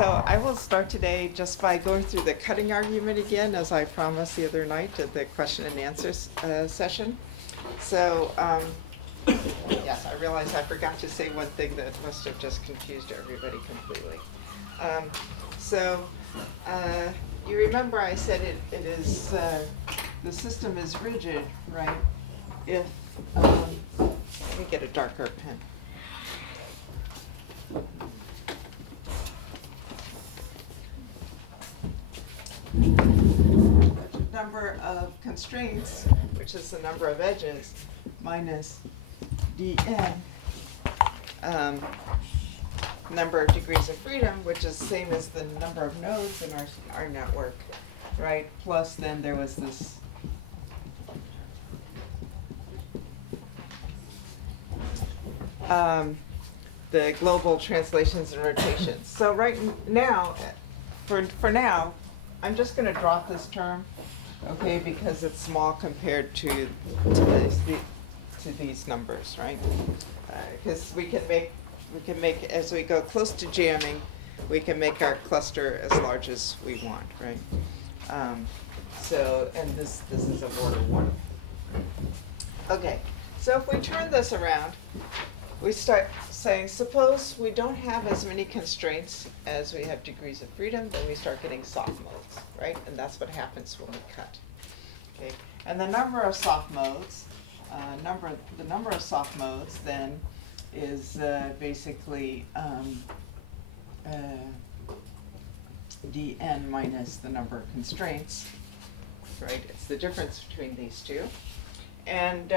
So I will start today just by going through the cutting argument again, as I promised the other night at the question and answers session. So, yes, I realize I forgot to say one thing that must have just confused everybody completely. You remember I said it is, the system is rigid, right? If, let me get a darker pen. Number of constraints, which is the number of edges, minus dn, number of degrees of freedom, which is the same as the number of nodes in our network, right? Plus then there was this the global translations and rotations. So right now, for now, I'm just going to drop this term, okay, because it's small compared to these numbers, right? Because we can make as we go close to jamming, we can make our cluster as large as we want, right? And this is of order 1. Okay, so if we turn this around, we start saying, suppose we don't have as many constraints as we have degrees of freedom, then we start getting soft modes, right? And that's what happens when we cut. Okay, and the number of soft modes, the number of soft modes then is basically dn minus the number of constraints, right? It's the difference between these two. And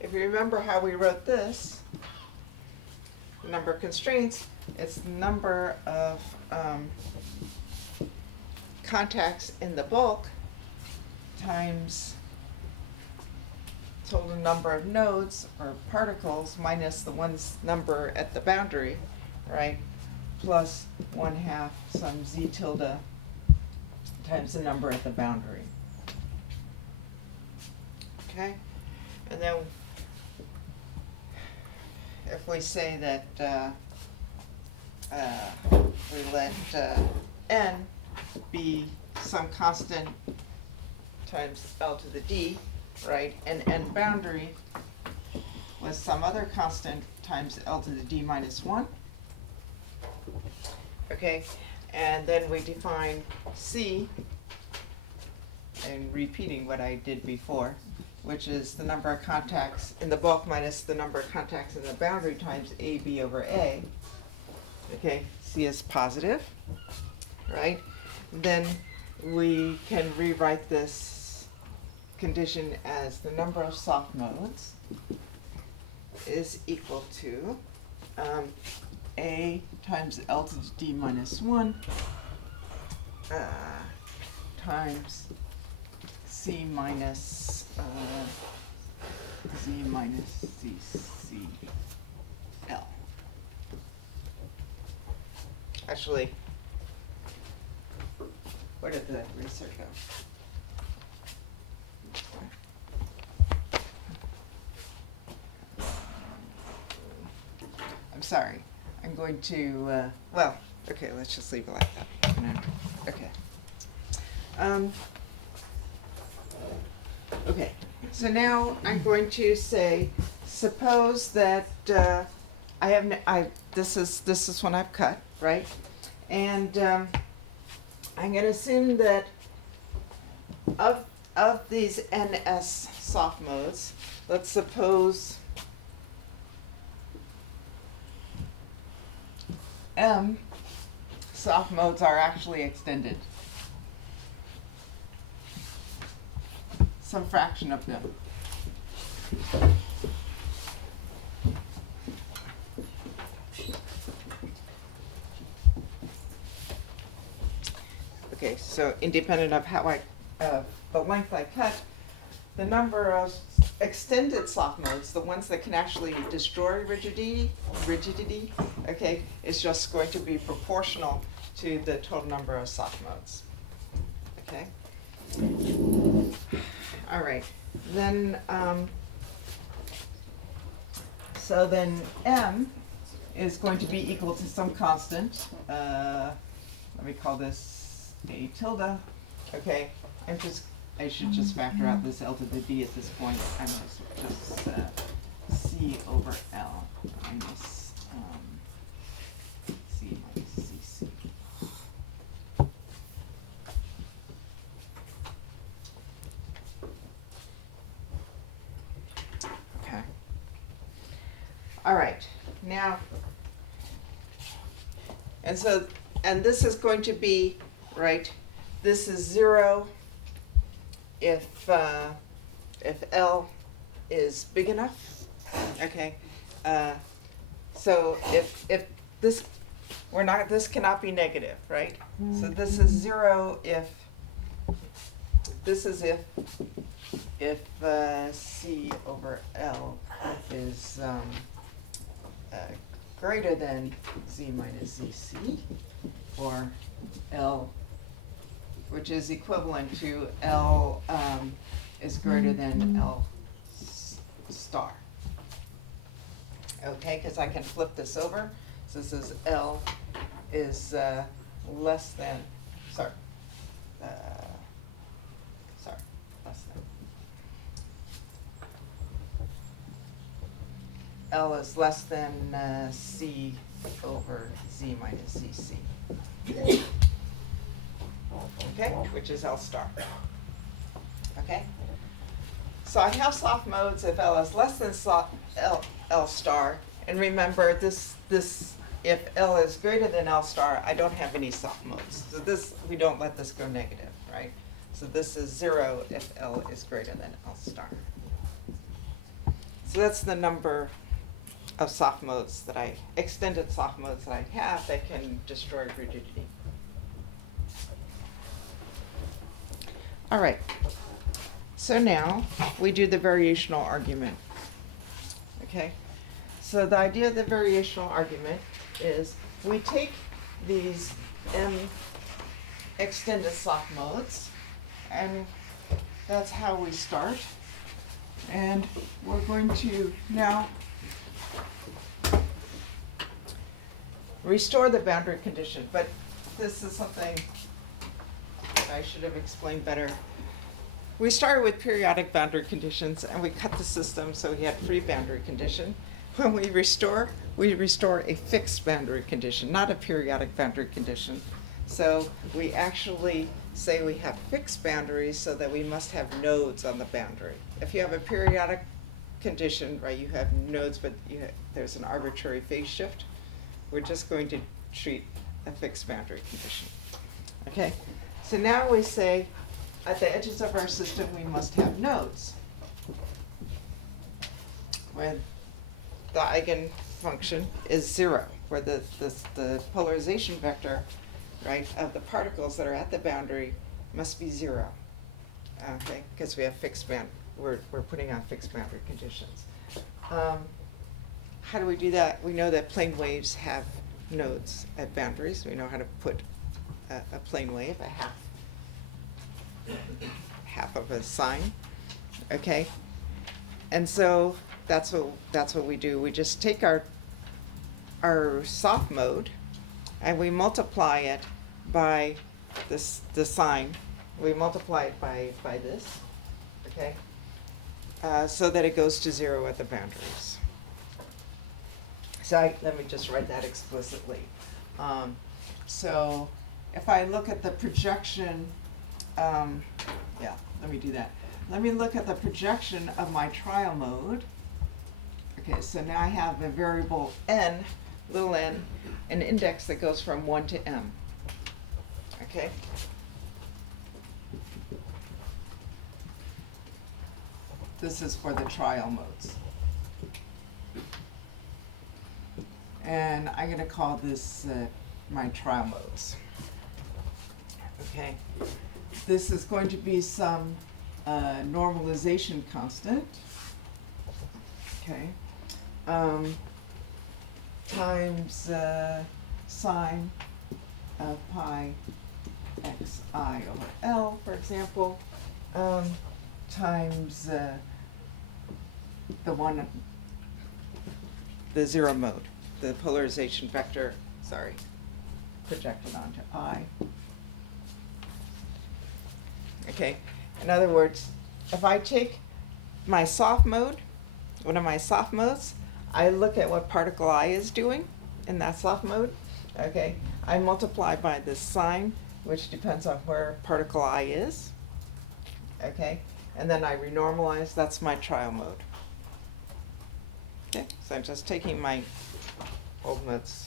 if you remember how we wrote this, the number of constraints, it's the number of contacts in the bulk times total number of nodes or particles minus the number at the boundary, right? Plus 1/2 some z tilde times the number at the boundary. Okay? And then if we say that we let n be some constant times L to the D, right, and n boundary was some other constant times L to the D minus 1, okay, and then we define C, and repeating what I did before, which is the number of contacts in the bulk minus the number of contacts in the boundary times AB over A. Okay, C is positive, right? Then we can rewrite this condition as the number of soft modes is equal to A times L to the D minus 1 times C minus Z minus CCL. Actually, where did the eraser go? I'm sorry. I'm going to, well, okay, let's just leave it like that. Okay. Okay, so now I'm going to say, suppose that this is when I've cut, right? And I'm going to assume that of these NS soft modes, let's suppose M soft modes are actually extended. Some fraction of them. Okay, so independent of how the length I cut, the number of extended soft modes, the ones that can actually destroy rigidity, okay, is just going to be proportional to the total number of soft modes. Okay. All right, then, so then M is going to be equal to some constant, call this a tilde. Okay, I should just factor out this L to the D at this point. I'm just C over L minus C minus CC. Okay. All right. Now, and this is going to be, right, this is 0 if L is big enough, okay? So if this, this cannot be negative, right? So this is 0 if C over L is greater than Z minus ZC, or L, which is equivalent to L is greater than L star. Okay, because I can flip this over. So this is L is less than, less than. L is less than C over Z minus ZC. Okay, which is L star. Okay? So I have soft modes if L is less than L star. And remember, this if L is greater than L star, I don't have any soft modes. So this, we don't let this go negative, right? So this is 0 if L is greater than L star. So that's the number of soft modes that extended soft modes that I have that can destroy rigidity. All right, so now we do the variational argument. Okay, so the idea of the variational argument is we take these M extended soft modes, and that's how we start. And we're going to now restore the boundary condition, but this is something that I should have explained better. We started with periodic boundary conditions and we cut the system so we had free boundary condition. When we restore a fixed boundary condition, not a periodic boundary condition. So we actually say we have fixed boundaries so that we must have nodes on the boundary. If you have a periodic condition, right, you have nodes, but there's an arbitrary phase shift. We're just going to treat a fixed boundary condition. Okay, so now we say at the edges of our system we must have nodes where the eigenfunction is 0, where the polarization vector, right, of the particles that are at the boundary must be 0. Okay, because we have we're putting on fixed boundary conditions. How do we do that? We know that plane waves have nodes at boundaries. We know how to put a plane wave, half of a sine, okay? And so that's what we do. We just take our soft mode and we multiply it by the sine. We multiply it by this, okay? So that it goes to 0 at the boundaries. So let me just write that explicitly. So if I look at the projection, let me do that. Let me look at the projection of my trial mode. Okay, so now I have a variable n, little n, an index that goes from 1 to m. Okay? This is for the trial modes. And I'm going to call this my trial modes. Okay. This is going to be some normalization constant. Okay. Times sine of pi xi over L, for example, times the 0 mode. The polarization vector, sorry, projected onto I. Okay, in other words, if I take my soft mode, one of my soft modes, I look at what particle I is doing in that soft mode, okay? I multiply by this sign, which depends on where particle I is, okay? And then I renormalize, that's my trial mode. Okay, so I'm just taking my old modes,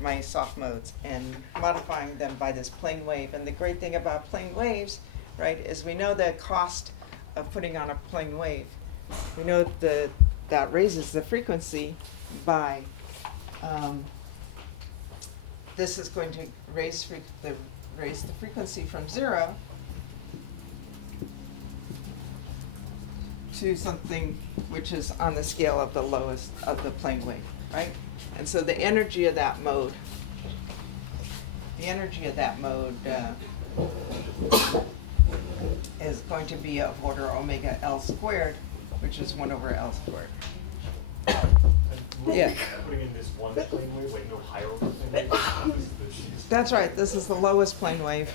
my soft modes, and modifying them by this plane wave. And the great thing about plane waves, right, is we know the cost of putting on a plane wave. We know that raises the frequency by, this is going to raise the frequency from 0 to something which is on the scale of the lowest of the plane wave, right? And so the energy of that mode, is going to be of order omega L squared, which is 1 over L squared. Yeah. Putting in this one plane wave, like no higher order plane wave. That's right. This is the lowest plane wave,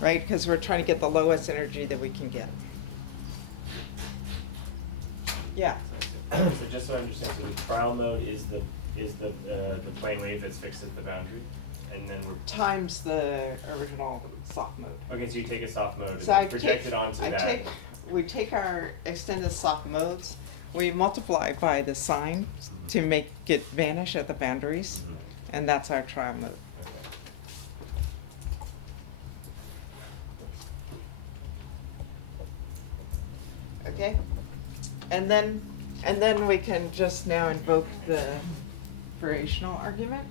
right? Because we're trying to get the lowest energy that we can get. Yeah. So just so I understand, so the trial mode is the plane wave that's fixed at the boundary, and then we're Times the original soft mode. okay. So you take a soft mode and So then project it onto that. We take our extended soft modes, we multiply by the sign to make it vanish at the boundaries, and that's our trial mode. Okay, and then we can just now invoke the variational argument.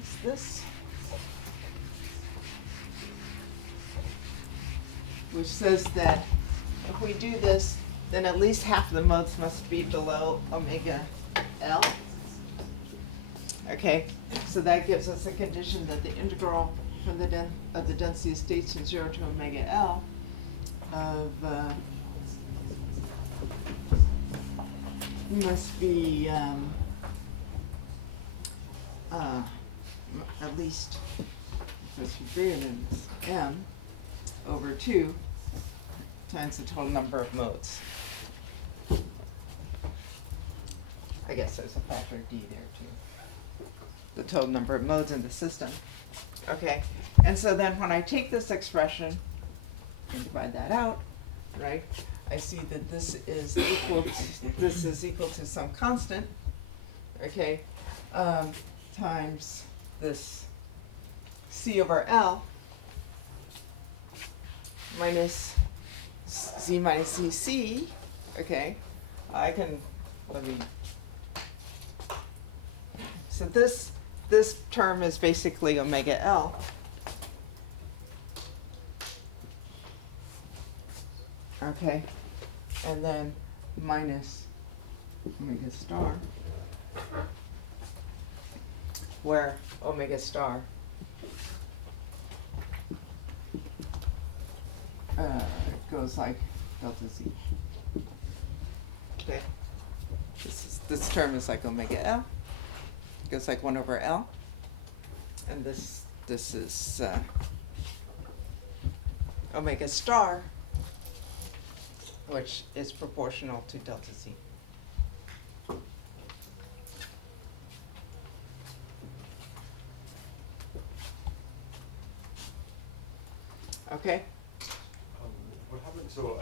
Is this, which says that if we do this, then at least half of the modes must be below omega L. Okay, so that gives us a condition that the integral from of the density of states from 0 to omega L of must be at least greater than m over 2 times the total number of modes. I guess there's a factor of d there too. The total number of modes in the system. Okay, and so then when I take this expression and divide that out, right, I see that this is equal to some constant, okay, times this c over L minus z minus cc, okay, so this term is basically omega L. Okay, and then minus omega star, where omega star goes like delta z. Okay, this term is like omega L. It goes like 1 over L, and this is omega star, which is proportional to delta z. Okay. What happened? So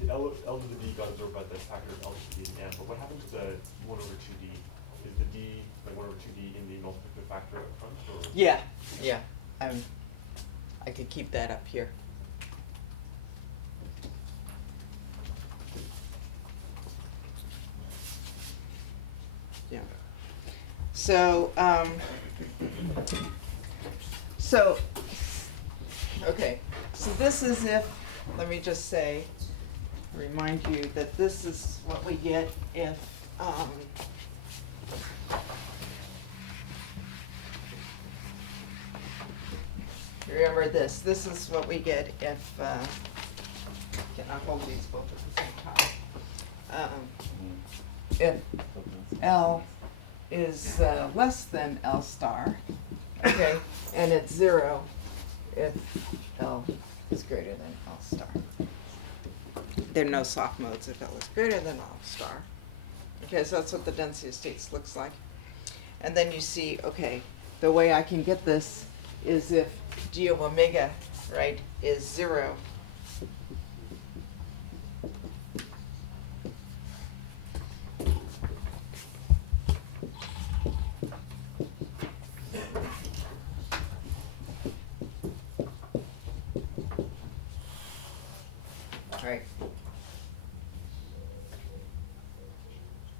the L to the D got absorbed by the factor of L to the D and M, but what happened to the 1 over 2D? Is the D, like 1 over 2D in the multiplicative factor up front? Or? Yeah. I could keep that up here. Yeah. So, okay. So this is if, let me just say, remind you that this is what we get if, remember this. This is what we get if, can I hold these both at the same time? If L is less than L star, okay, and it's 0 if L is greater than L star. There are no soft modes if L is greater than L star. Okay, so that's what the density of states looks like. And then you see, okay, the way I can get this is if g of omega, right, is 0. Right.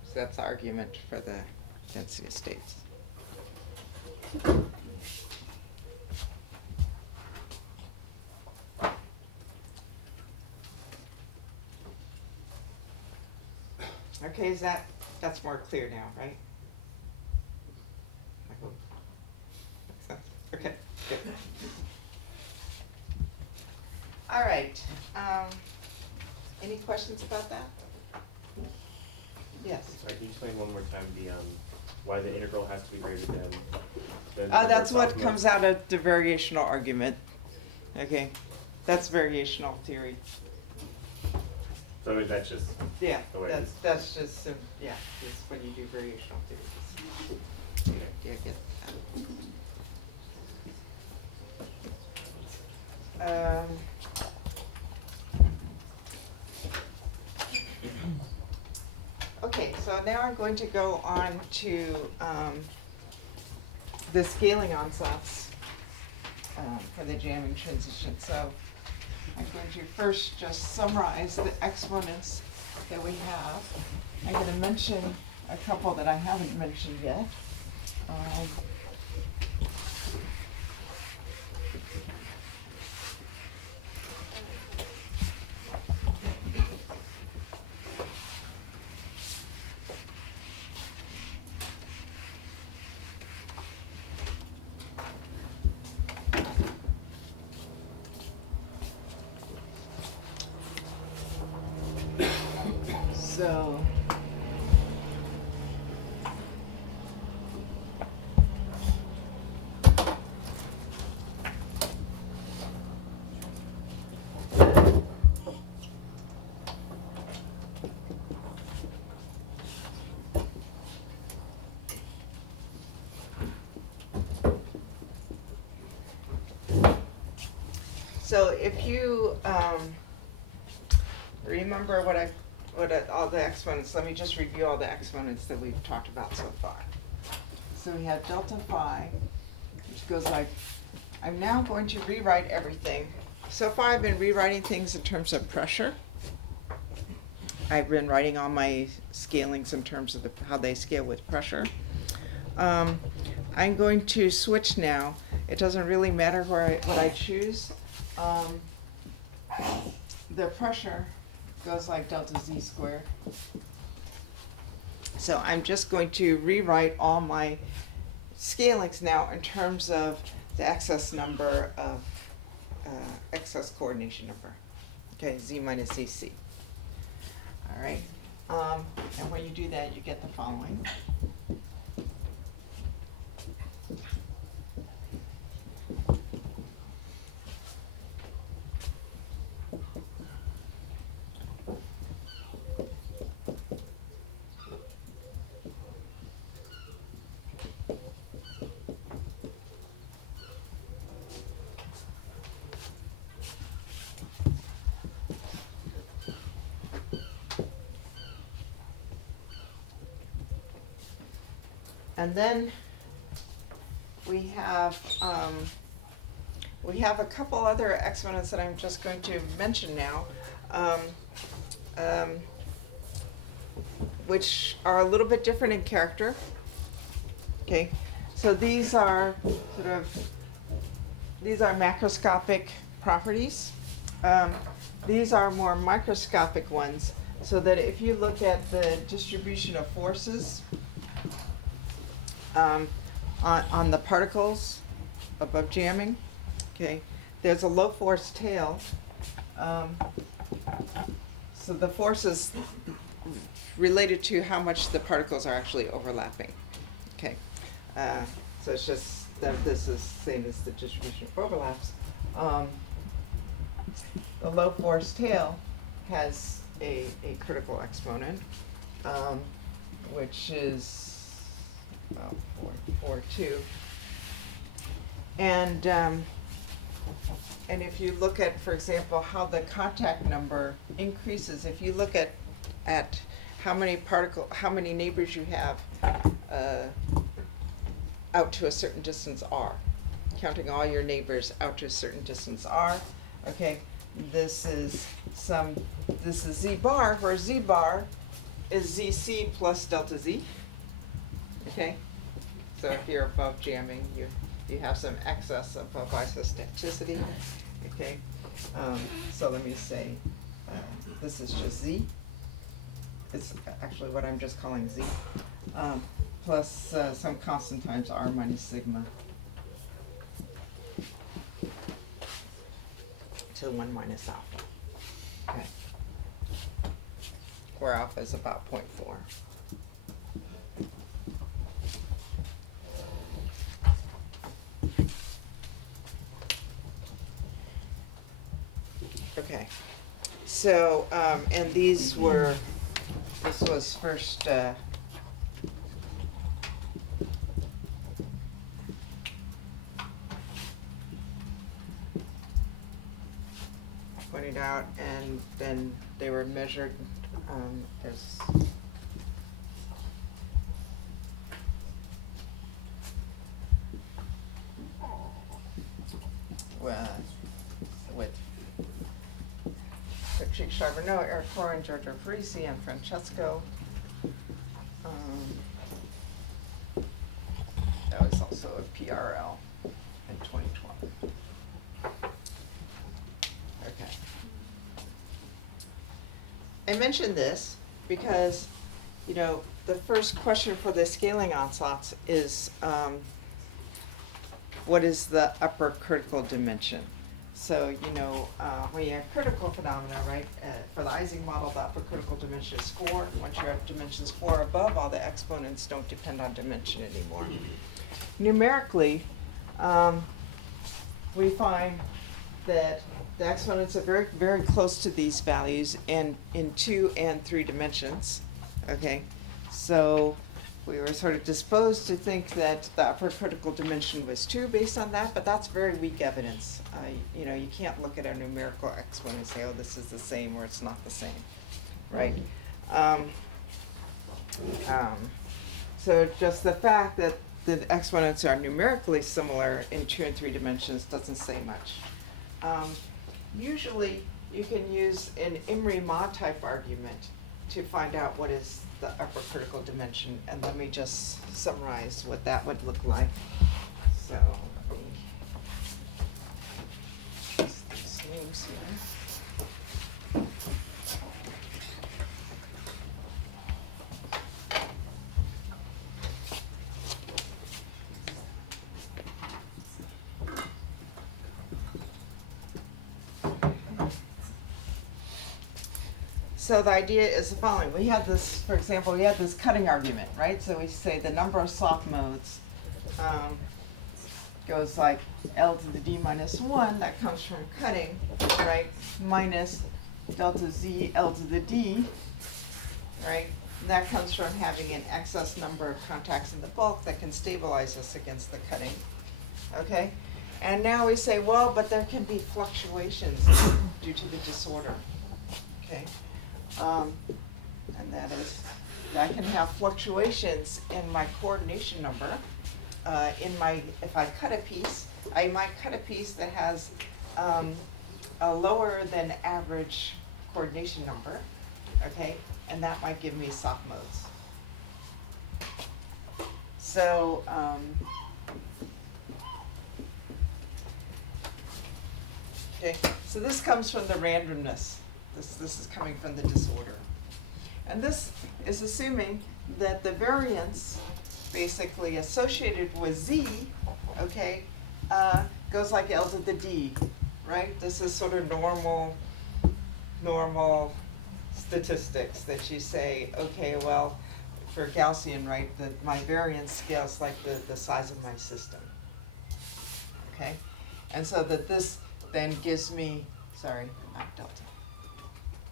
So that's the argument for the density of states. Okay, that's more clear now, right? I hope. Okay, good. All right. Any questions about that? Yes. Sorry, can you explain one more time the why the integral has to be greater than That's what soft comes mode? out of the variational argument. Okay, that's variational theory. So that's just Yeah, the way it is. that's just yeah, just when you do variational theory. Just, yeah, get that. Okay, so now I'm going to go on to the scaling ansatz for the jamming transition. So I'm going to first just summarize the exponents that we have. I'm going to mention a couple that I haven't mentioned yet. So So if you remember all the exponents, let me just review all the exponents that we've talked about so far. So we have delta phi, which goes like, I'm now going to rewrite everything. So far I've been rewriting things in terms of pressure. I've been writing all my scalings in terms of how they scale with pressure. I'm going to switch now. It doesn't really matter what I choose. The pressure goes like delta z squared. So I'm just going to rewrite all my scalings now in terms of the excess number of excess coordination number. Okay, z minus zc. All right. And when you do that, you get the following. And then we have a couple other exponents that I'm just going to mention now, which are a little bit different in character. Okay, so these are macroscopic properties. These are more microscopic ones, so that if you look at the distribution of forces on the particles above jamming, okay? There's a low force tail. So the force is related to how much the particles are actually overlapping, okay? So it's just that this is same as the distribution of overlaps. The low force tail has a critical exponent, which is about 4.2. And if you look at, for example, how the contact number increases, if you look at how many neighbors you have out to a certain distance r, counting all your neighbors out to a certain distance r, okay, this is z bar, where z bar is zc plus delta z, okay? So if you're above jamming, you have some excess above isostaticity, okay? So let me say, this is just z. It's actually what I'm just calling z, plus some constant times r minus sigma to 1 minus alpha, okay? Where alpha is about 0.4. Okay, so, and this was first, pointed out, and then they were measured, as with Patrick Charbonneau, Eric Corin, Giorgio Parisi, and Francesco. That was also a PRL in 2012. Okay. I mentioned this because, you know, the first question for the scaling ensembles is, what is the upper critical dimension? So, you know, when you have critical phenomena, right, for the Ising model, the upper critical dimension is 4. Once you have dimensions 4 above, all the exponents don't depend on dimension anymore. Numerically, we find that the exponents are very, very close to these values in 2 and 3 dimensions, okay? So we were sort of disposed to think that the upper critical dimension was 2 based on that, but that's very weak evidence. You know, you can't look at a numerical exponent and say, oh, this is the same or it's not the same, right? So just the fact that the exponents are numerically similar in 2 and 3 dimensions doesn't say much. Usually, you can use an Imry-Ma type argument to find out what is the upper critical dimension, and let me just summarize what that would look like. So, let me use these names here. So the idea is the following. We had this, for example, we had this cutting argument, right? So we say the number of soft modes goes like L to the D minus 1, that comes from cutting, right? Minus delta Z L to the D, right? And that comes from having an excess number of contacts in the bulk that can stabilize us against the cutting, okay? And now we say, well, but there can be fluctuations due to the disorder, okay? And that is, I can have fluctuations in my coordination number. If I cut a piece, I might cut a piece that has a lower than average coordination number, okay? And that might give me soft modes. So, okay, so this comes from the randomness. This is coming from the disorder. And this is assuming that the variance basically associated with Z, okay, goes like L to the D, right? This is sort of normal statistics that you say, okay, well, for Gaussian, right, that my variance scale is like the size of my system. Okay? And so that this then gives me, sorry, not delta.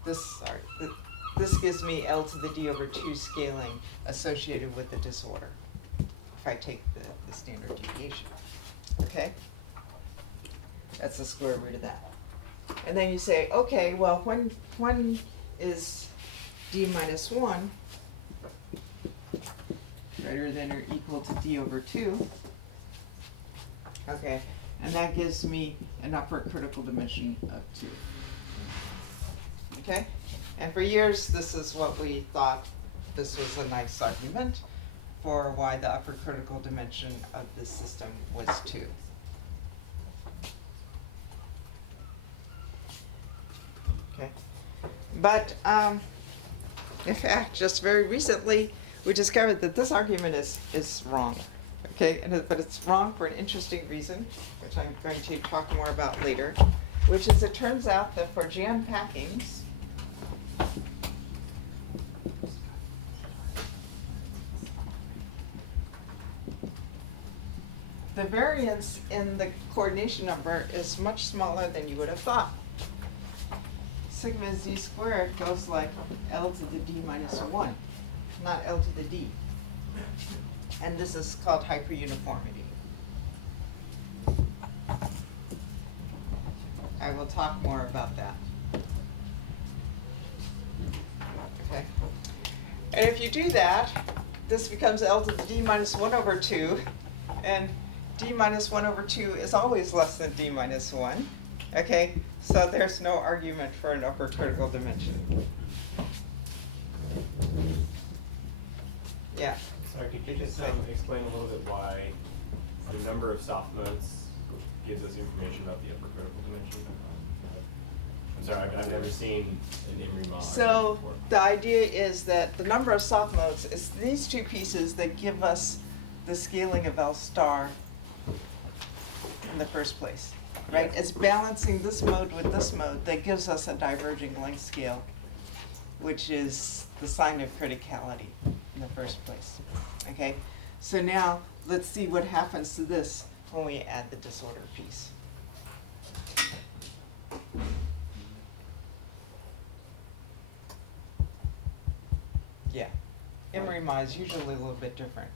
This gives me L to the D over 2 scaling associated with the disorder, if I take the standard deviation. Okay? That's the square root of that. And then you say, okay, well, when is D minus 1 greater than or equal to D over 2? Okay, and that gives me an upper critical dimension of 2. Okay? And for years, this is what we thought this was a nice argument for why the upper critical dimension of this system was 2. Okay? But, in fact, just very recently, we discovered that this argument is wrong. Okay, but it's wrong for an interesting reason, which I'm going to talk more about later, which is it turns out that for jam packings, the variance in the coordination number is much smaller than you would have thought. Sigma z squared goes like L to the d minus 1, not L to the d. And this is called hyperuniformity. I will talk more about that. Okay. And if you do that, this becomes L to the d minus 1 over 2, and d minus 1 over 2 is always less than d minus 1. Okay, so there's no argument for an upper critical dimension. Yeah. Sorry, could you just explain a little bit why the number of soft modes gives us information about the upper critical dimension? I'm sorry, I've never seen an in-ream model So before. the idea is that the number of soft modes is these two pieces that give us the scaling of L star in the first place, right? Yeah. It's balancing this mode with this mode that gives us a diverging length scale, which is the sign of criticality in the first place. Okay, so now let's see what happens to this when we add the disorder piece. Yeah, MRMI is usually a little bit different.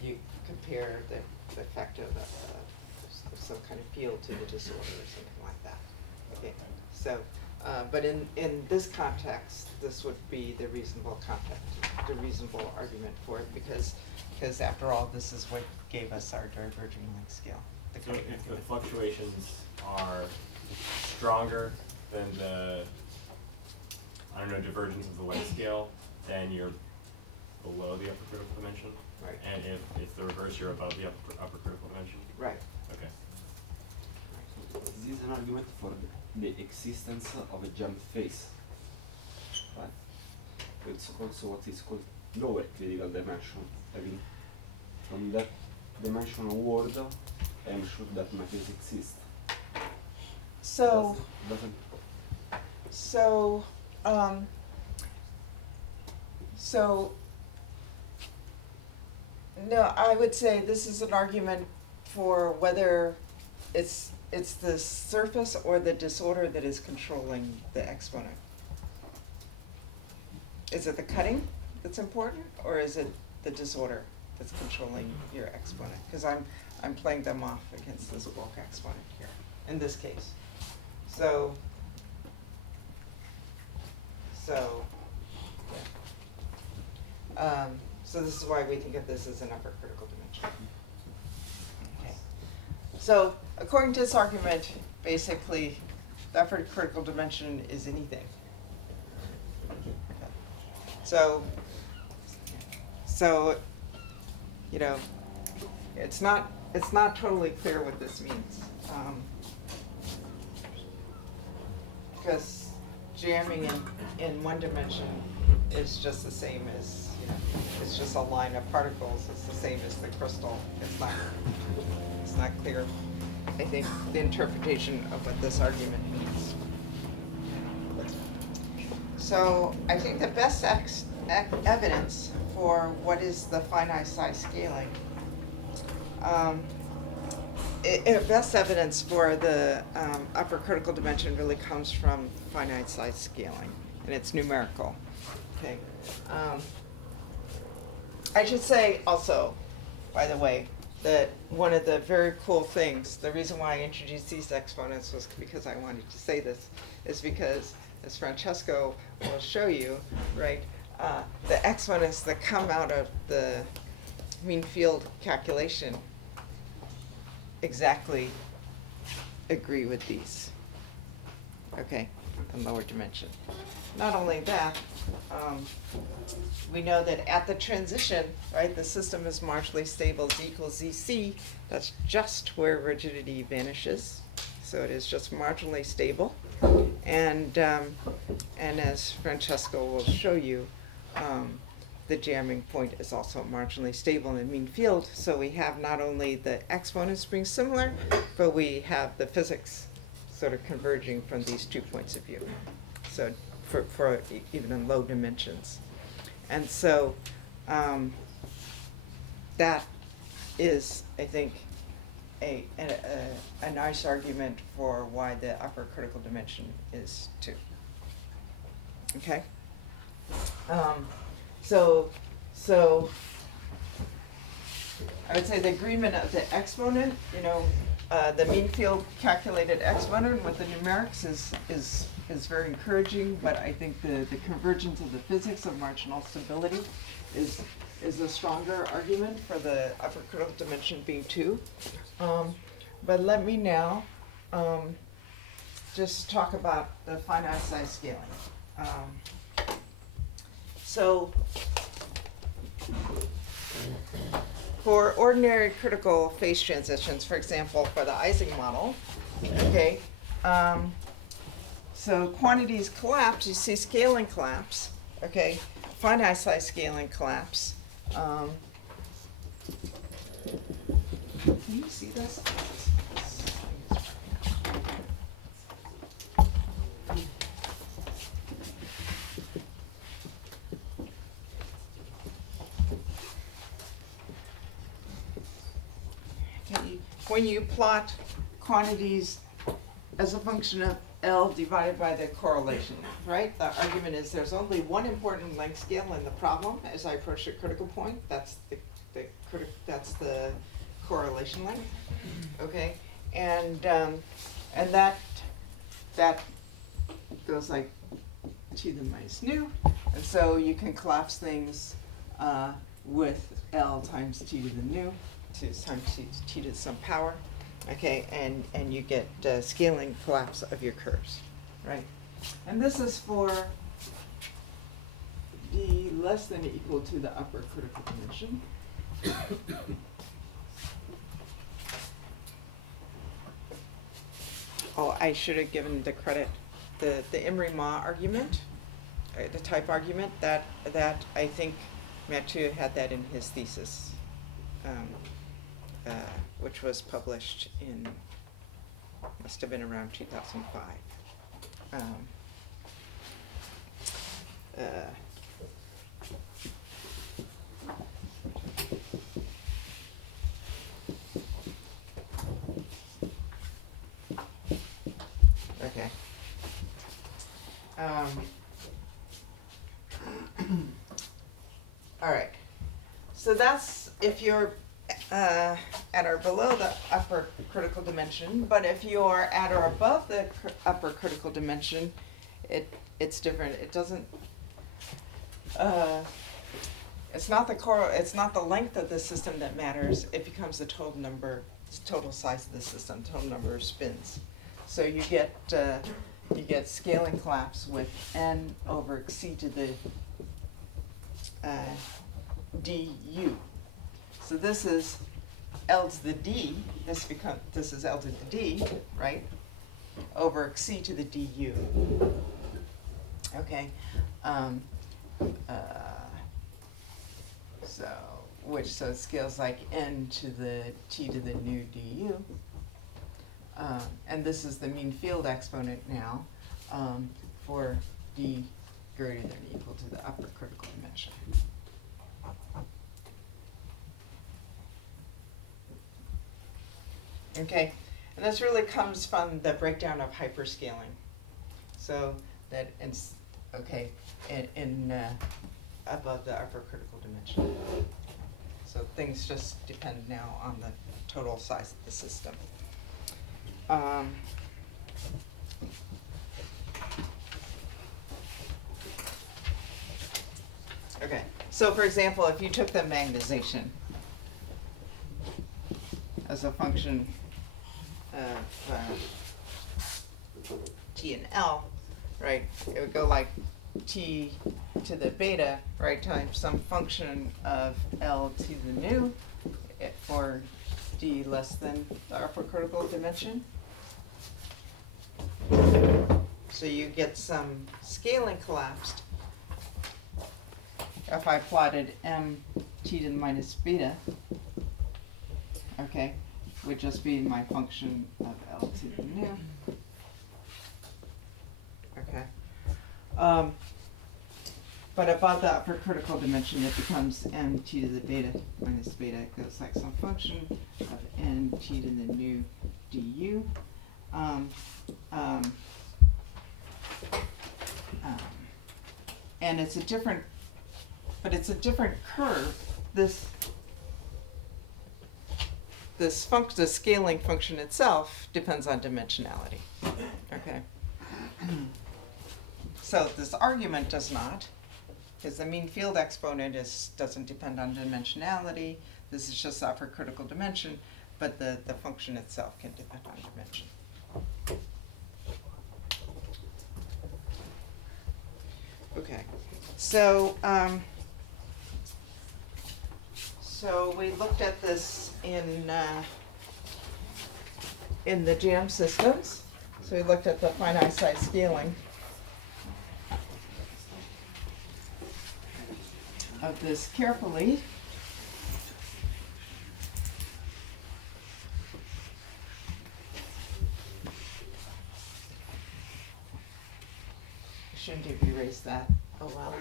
You compare the effect of some kind of field to the disorder or something like that. Okay, so, but in this context, this would be the reasonable argument for it, because after all, this is what gave us our diverging length scale. So if the fluctuations are stronger than the, I don't know, divergence of the length scale, then you're below the upper critical dimension? Right. And if it's the reverse, you're above the upper critical dimension? Right. Okay. This is an argument for the existence of a jump phase. Right? It's also what is called lower critical dimension. I mean, from that dimensional world, I am sure that my phase exists. So. Doesn't So, no, I would say this is an argument for whether it's the surface or the disorder that is controlling the exponent. Is it the cutting that's important, or is it the disorder that's controlling your exponent? Because I'm playing them off against this bulk exponent here, in this case. So, yeah. So this is why we think of this as an upper critical dimension. Okay. So according to this argument, basically, the upper critical dimension is anything. Okay. So, you know, it's not totally clear what this means. Because jamming in one dimension is just the same as, you know, it's just a line of particles. It's the same as the crystal. It's not clear. I think, the interpretation of what this argument means. So I think the best evidence for what is the finite size scaling, best evidence for the upper critical dimension really comes from finite size scaling, and it's numerical. Okay. I should say also, by the way, that one of the very cool things, the reason why I introduced these exponents was because I wanted to say this, is because, as Francesco will show you, right, the exponents that come out of the mean field calculation exactly agree with these, okay, in lower dimension. Not only that, we know that at the transition, right, the system is marginally stable, z equals zc. That's just where rigidity vanishes. So it is just marginally stable. And as Francesco will show you, the jamming point is also marginally stable in the mean field. So we have not only the exponents being similar, but we have the physics sort of converging from these 2 points of view. So for even in low dimensions. And so that is, I think, a nice argument for why the upper critical dimension is 2. Okay? So I would say the agreement of the exponent, you know, the mean field calculated exponent with the numerics is very encouraging, but I think the convergence of the physics of marginal stability is a stronger argument for the upper critical dimension being 2. But let me now just talk about the finite size scaling. So for ordinary critical phase transitions, for example, for the Ising model, okay, so quantities collapse, you see scaling collapse, okay, finite size scaling collapse. Can you see this? When you plot quantities as a function of L divided by the correlation, right? The argument is there's only one important length scale in the problem as I approach the critical point. That's the correlation length, okay? And that goes like t to the minus nu, and so you can collapse things with L times t to the nu. Times t to some power, okay, and you get scaling collapse of your curves, right? And this is for d less than or equal to the upper critical dimension. Oh, I should have given the credit, the Imry-Ma argument, the type argument, that I think Mathieu had that in his thesis. Which was published in, must have been around 2005. Okay. All right. So that's if you're at or below the upper critical dimension, but if you're at or above the upper critical dimension, it's different. It doesn't. It's not the length of the system that matters. It becomes the total size of the system, total number of spins. So you get scaling collapse with n over c to the du. So this is L to the d. This is L to the d, right? Over c to the du. Okay. So it scales like n to the t to the nu du. and this is the mean field exponent now, for d greater than or equal to the upper critical dimension. Okay, and this really comes from the breakdown of hyperscaling. So that in above the upper critical dimension. So things just depend now on the total size of the system. Okay, so for example, if you took the magnetization as a function of T and L, right, it would go like T to the beta, right, times some function of L to the nu for D less than the upper critical dimension. So you get some scaling collapsed. If I plotted m t to the minus beta, okay, would just be my function of L to the nu. Okay. But above the upper critical dimension, it becomes m t to the beta minus beta. It goes like some function of n t to the nu du. And it's a different, but it's a different curve. This the scaling function itself depends on dimensionality. Okay. So this argument does not, because the mean field exponent doesn't depend on dimensionality. This is just upper critical dimension, but the function itself can depend on dimension. Okay, so so we looked at this in the jam systems. So we looked at the finite size scaling of this carefully. Shouldn't have erased that. Oh well.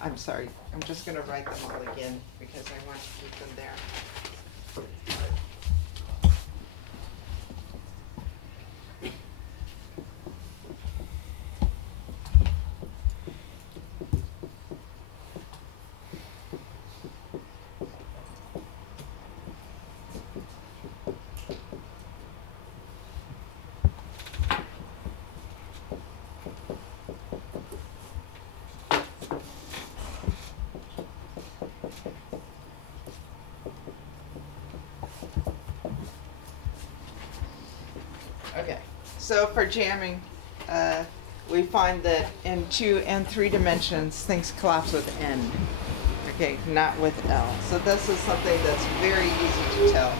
I'm sorry, I'm just going to write them all again because I want to keep them there. Okay, so for jamming, we find that in 2 and 3 dimensions, things collapse with n, okay, not with L. So this is something that's very easy to tell.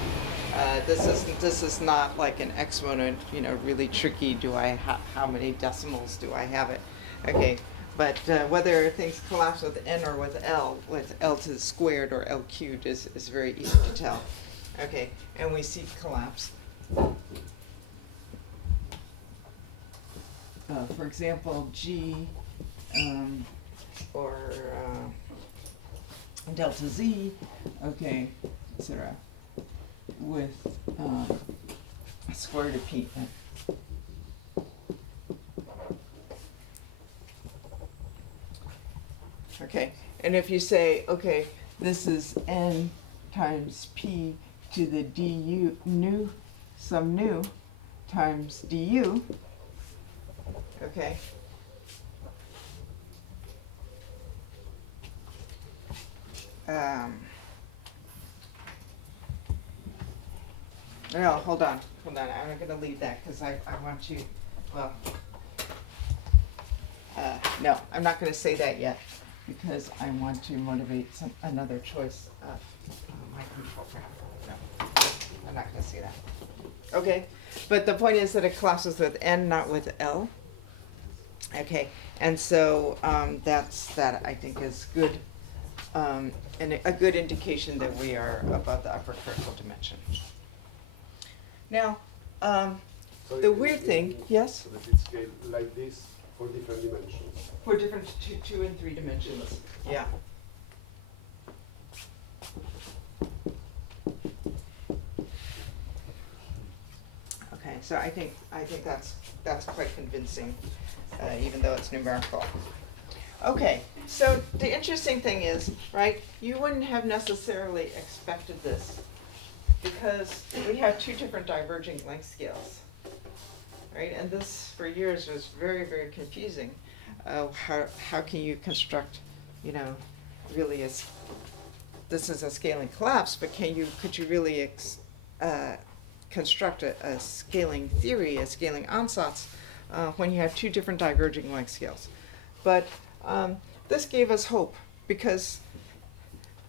This is not like an exponent, you know, really tricky. How many decimals do I have it? Okay, but whether things collapse with n or with L to the squared or L cubed is very easy to tell. Okay, and we see collapse. For example, G or delta Z, okay, etc., with square root of P. Okay, and if you say, okay, this is n times P to the du nu, some nu, times du, okay. No, hold on. I'm not going to leave that because I want to, well, no, I'm not going to say that yet because I want to motivate another choice of my control parameter. No, I'm not going to say that. Okay, but the point is that it collapses with n, not with L. Okay, and so that I think is good and a good indication that we are above the upper critical dimension. Now, So the it- weird it- thing, yes, So that it's scaled like this for different dimensions. for different 2 and 3 dimensions, yeah. Okay, so I think that's quite convincing, even though it's numerical. Okay, so the interesting thing is, right, you wouldn't have necessarily expected this because we have 2 different diverging length scales, right? And this for years was very, very confusing. How can you construct, really this is a scaling collapse, but could you really construct a scaling theory, a scaling ansatz, when you have 2 different diverging length scales? But this gave us hope because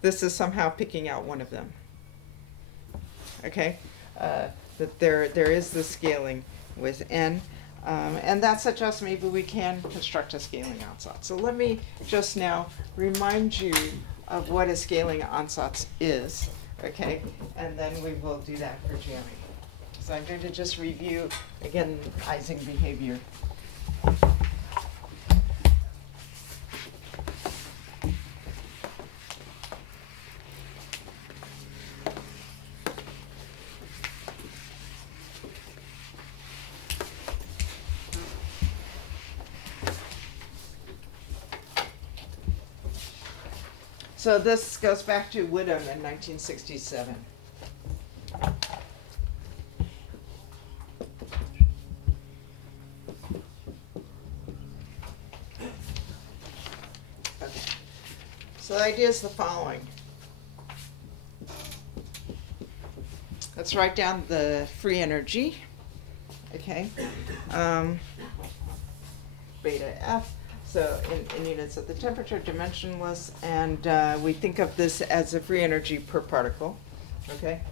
this is somehow picking out one of them. Okay, that there is the scaling with n, and that suggests maybe we can construct a scaling ansatz. So let me just now remind you of what a scaling ansatz is, okay, and then we will do that for jamming. So I'm going to just review again Ising behavior. So this goes back to Whittam in 1967. Okay. So the idea is the following. Let's write down the free energy, okay? Beta F. So in units of the temperature, dimensionless, and we think of this as a free energy per particle, okay?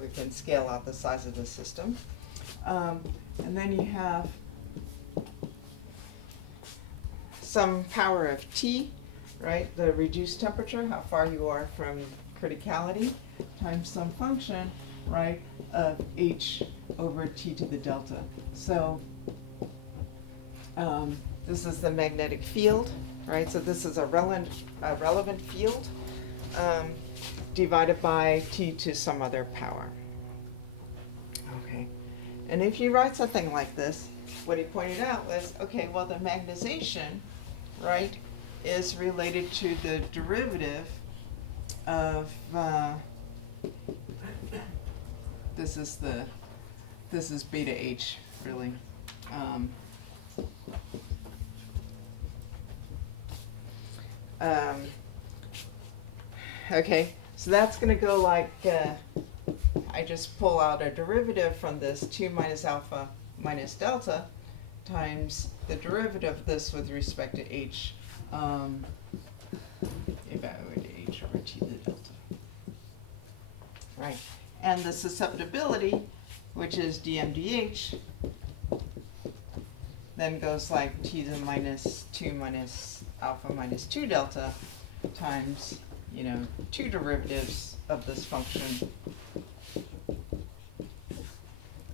We can scale out the size of the system. And then you have some power of T, right? The reduced temperature, how far you are from criticality, times some function, right, of H over T to the delta. So this is the magnetic field, right? So this is a relevant field divided by T to some other power. Okay, and if you write something like this, what he pointed out was, okay, well, the magnetization, right, is related to the derivative of this is beta H, really. Okay, so that's going to go like, I just pull out a derivative from this 2 minus alpha minus delta times the derivative of this with respect to H, evaluate H over T to the delta. Right, and the susceptibility, which is dmdh, then goes like T to the minus 2 minus alpha minus 2 delta times, 2 derivatives of this function,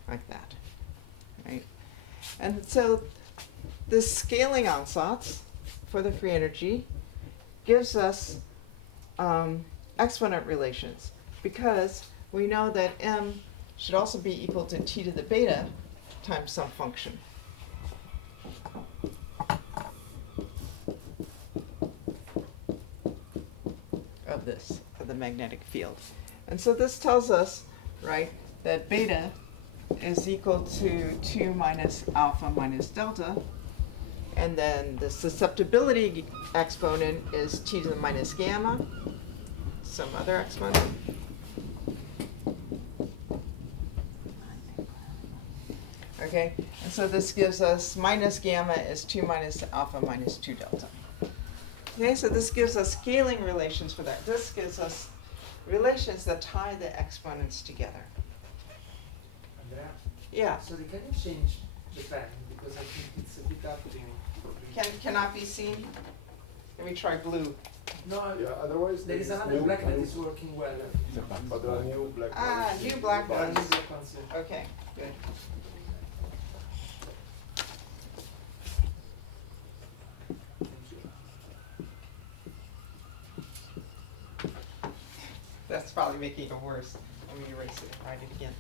like that, right? And so this scaling ansatz for the free energy gives us exponent relations, because we know that m should also be equal to T to the beta times some function. Of the magnetic field. And so this tells us, right, that beta is equal to 2 minus alpha minus delta, and then the susceptibility exponent is T to the minus gamma, some other exponent. Okay, and so this gives us minus gamma is 2 minus alpha minus 2 delta. Okay, so this gives us scaling relations for that. This gives us relations that tie the exponents together. Andrea, Yeah. sorry, can you change the pen? Because I think it's a bit happening for you. cannot be seen? Let me try blue. No, Yeah, otherwise there is this another new- black that new- is working well. But there are new black Ah, ones. new black There are ones. new black ones, yeah. Okay, good. That's probably making it worse. Let me erase it and write it again.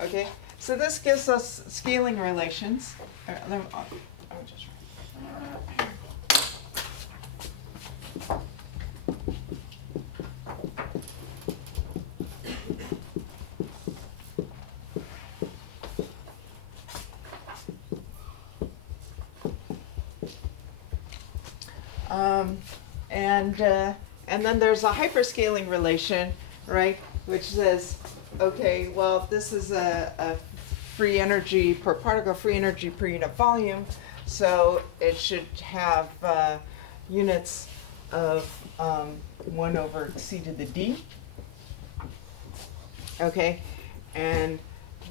Okay, so this gives us scaling relations. Let me just and then there's a hyperscaling relation, right, which says, okay, well, this is a free energy per particle, free energy per unit volume, so it should have units of 1 over c to the d, okay, and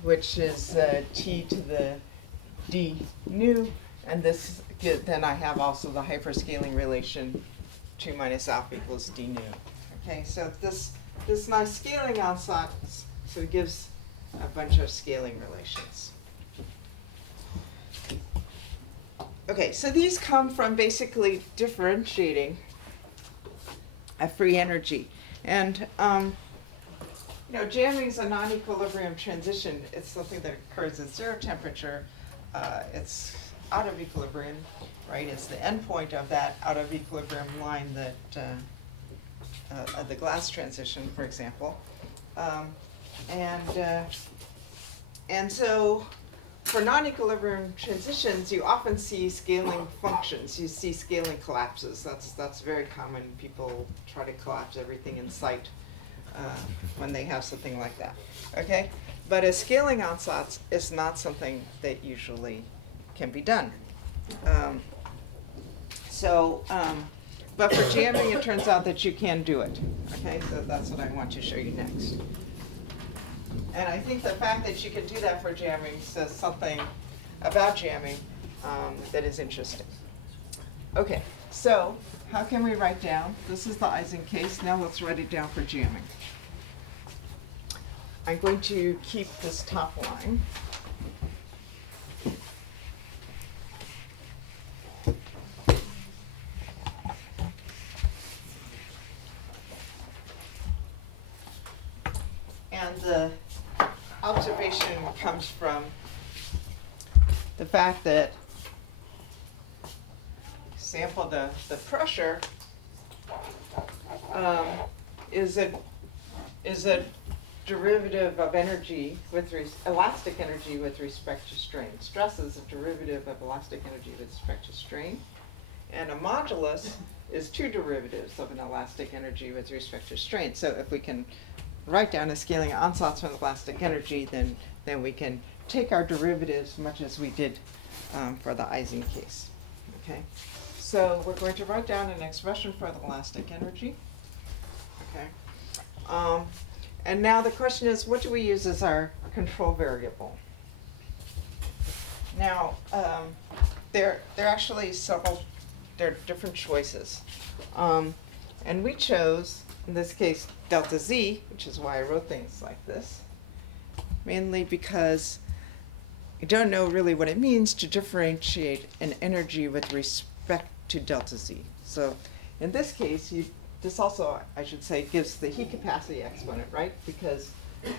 which is t to the d nu, and this then I have also the hyperscaling relation 2 minus alpha equals d nu. Okay, so this nice scaling outside, so it gives a bunch of scaling relations. Okay, so these come from basically differentiating a free energy. And jamming is a non-equilibrium transition. It's something that occurs at 0 temperature. It's out of equilibrium, right? It's the endpoint of that out of equilibrium line that of the glass transition, for example. And so for non-equilibrium transitions, you often see scaling functions. You see scaling collapses. That's very common. People try to collapse everything in sight when they have something like that. Okay, but a scaling ansatz is not something that usually can be done. But for jamming, it turns out that you can do it. Okay, so that's what I want to show you next. And I think the fact that you can do that for jamming says something about jamming that is interesting. Okay, so how can we write down? This is the Ising case. Now let's write it down for jamming. I'm going to keep this top line. And the observation comes from the fact that, example, the pressure is a derivative of energy with elastic energy with respect to strain. Stress is a derivative of elastic energy with respect to strain, and a modulus is two derivatives of an elastic energy with respect to strain. So if we can write down a scaling ansatz from elastic energy, then we can take our derivatives much as we did for the Ising case. Okay, so we're going to write down an expression for the elastic energy. Okay, and now the question is, what do we use as our control variable? Now, there are actually there are different choices, and we chose, in this case, delta z, which is why I wrote things like this, mainly because I don't know really what it means to differentiate an energy with respect to delta z. So in this case, this also, I should say, gives the heat capacity exponent, right? Because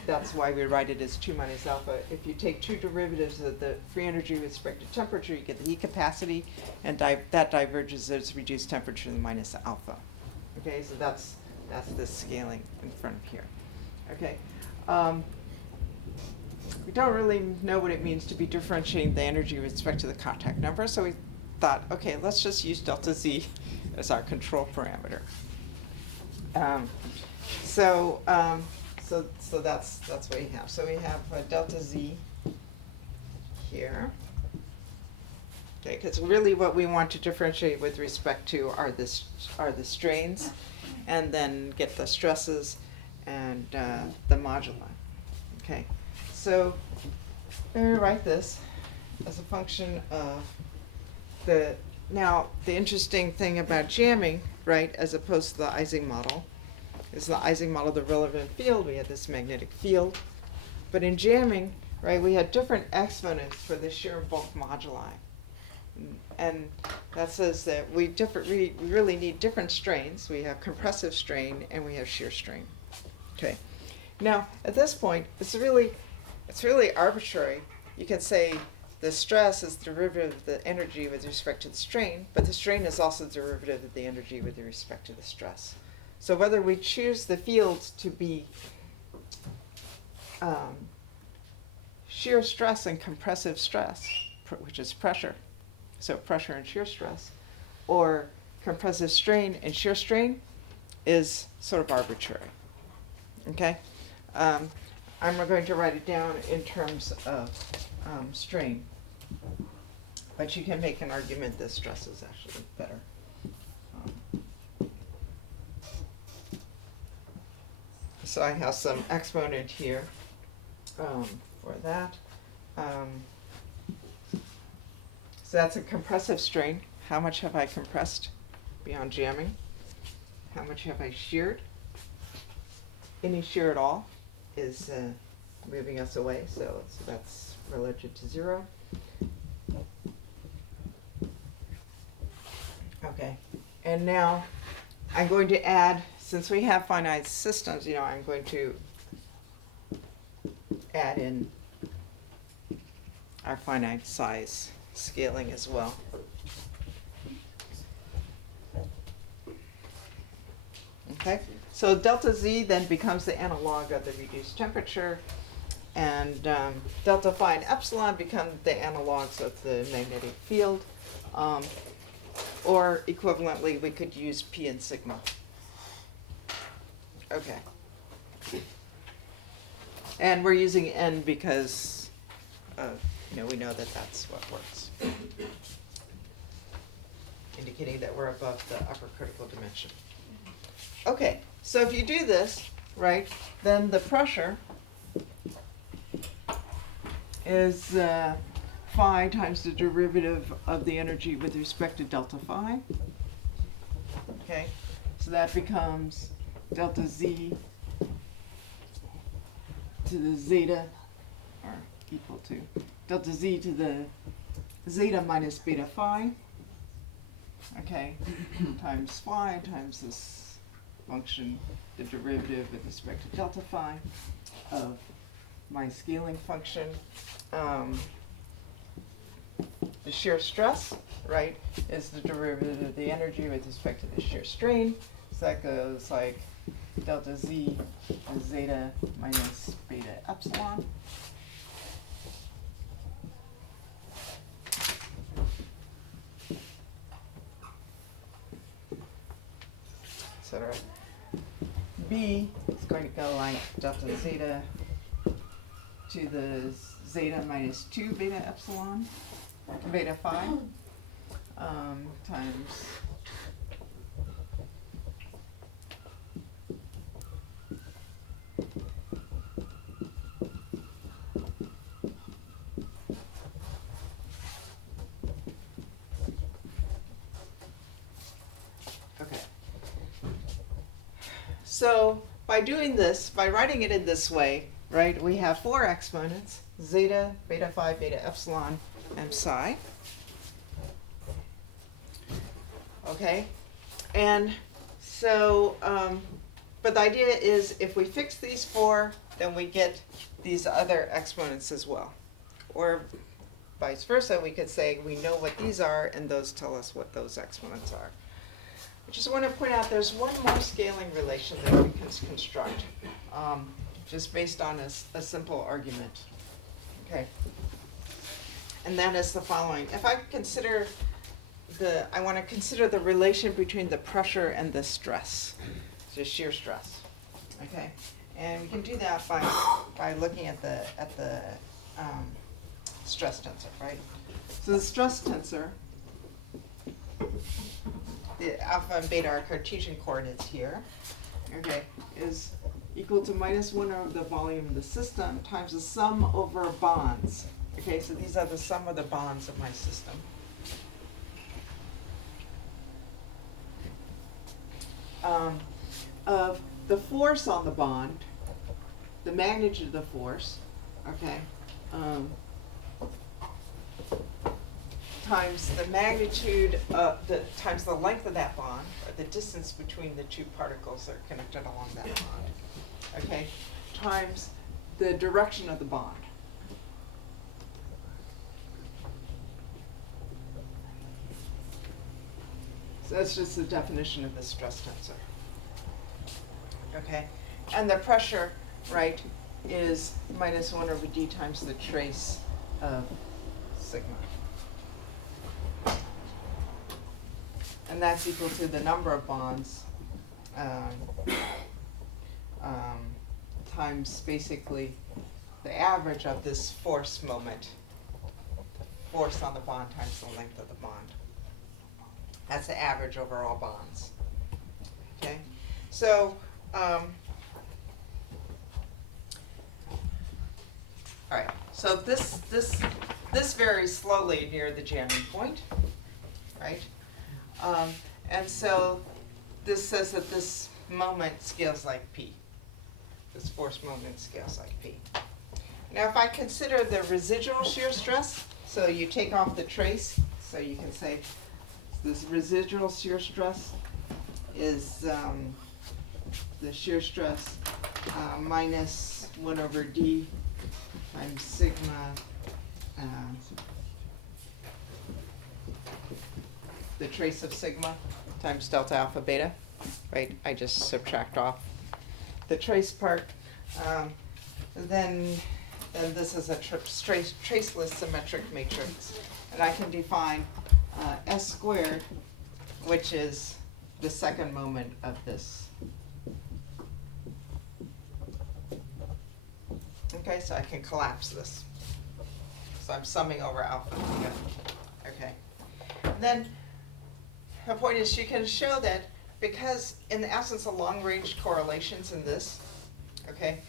that's why we write it as 2 minus alpha. If you take two derivatives of the free energy with respect to temperature, you get the heat capacity, and that diverges as reduced temperature to the minus alpha. Okay, so that's this scaling in front of here. Okay, we don't really know what it means to be differentiating the energy with respect to the contact number, so we thought, okay, let's just use delta z as our control parameter. So that's what we have. So we have delta z here. Okay, because really what we want to differentiate with respect to are the strains, and then get the stresses and the moduli. Okay, so let me write this as a function of the now, the interesting thing about jamming, right, as opposed to the Ising model, is the Ising model, the relevant field, we had this magnetic field. But in jamming, right, we had different exponents for the shear and bulk moduli. And that says that we really need different strains. We have compressive strain and we have shear strain. Okay. Now, at this point, it's really arbitrary. You can say the stress is the derivative of the energy with respect to the strain, but the strain is also the derivative of the energy with respect to the stress. So whether we choose the fields to be shear stress and compressive stress, which is pressure, so pressure and shear stress, or compressive strain and shear strain, is sort of arbitrary. Okay? I'm going to write it down in terms of strain, but you can make an argument that stress is actually better. So I have some exponent here for that. So that's a compressive strain. How much have I compressed beyond jamming? How much have I sheared? Any shear at all is moving us away, so that's relative to 0. Okay, and now I'm going to add, since we have finite systems, I'm going to add in our finite size scaling as well. Okay, so delta Z then becomes the analog of the reduced temperature, and delta phi and epsilon become the analogs of the magnetic field, or equivalently we could use P and sigma. Okay. And we're using N because we know that that's what works, indicating that we're above the upper critical dimension. Okay, so if you do this, right, then the pressure is phi times the derivative of the energy with respect to delta phi. Okay, so that becomes delta Z to the zeta, or equal to delta Z to the zeta minus beta phi, okay, times phi times this function, the derivative with respect to delta phi of my scaling function. The shear stress, right, is the derivative of the energy with respect to the shear strain. So that goes like delta Z to zeta minus beta epsilon. Etc. B is going to go like delta zeta to the zeta minus 2 beta epsilon, beta phi, times So by doing this, by writing it in this way, right, we have 4 exponents, zeta, beta phi, beta epsilon, and psi. Okay, and so, but the idea is if we fix these 4, then we get these other exponents as well. Or vice versa, we could say we know what these are and those tell us what those exponents are. I just want to point out there's one more scaling relation that we can construct, just based on a simple argument. Okay, and that is the following. If I consider I want to consider the relation between the pressure and the stress, the shear stress. Okay, and we can do that by looking at the stress tensor, right? So the stress tensor, the alpha and beta are Cartesian coordinates here, okay, is equal to -1 over the volume of the system times the sum over bonds. Okay, so these are the sum of the bonds of my system. of the force on the bond, the magnitude of the force, okay, times the magnitude of times the length of that bond, or the distance between the two particles that are connected along that bond, okay, times the direction of the bond. So that's just the definition of the stress tensor. Okay, and the pressure, right, is minus 1 over d times the trace of sigma. And that's equal to the number of bonds times basically the average of this force moment, force on the bond times the length of the bond. That's the average over all bonds. Okay, so all right. So this varies slowly near the jamming point, right? And so this says that this moment scales like p. This force moment scales like p. Now, if I consider the residual shear stress, so you take off the trace, so you can say this residual shear stress is the shear stress minus 1 over d times sigma the trace of sigma times delta alpha beta, right? I just subtract off the trace part. Then this is a traceless symmetric matrix, and I can define S squared, which is the second moment of this. Okay, so I can collapse this. So I'm summing over alpha together. Okay. Then the point is, you can show that because in the absence of long-range correlations in this, okay,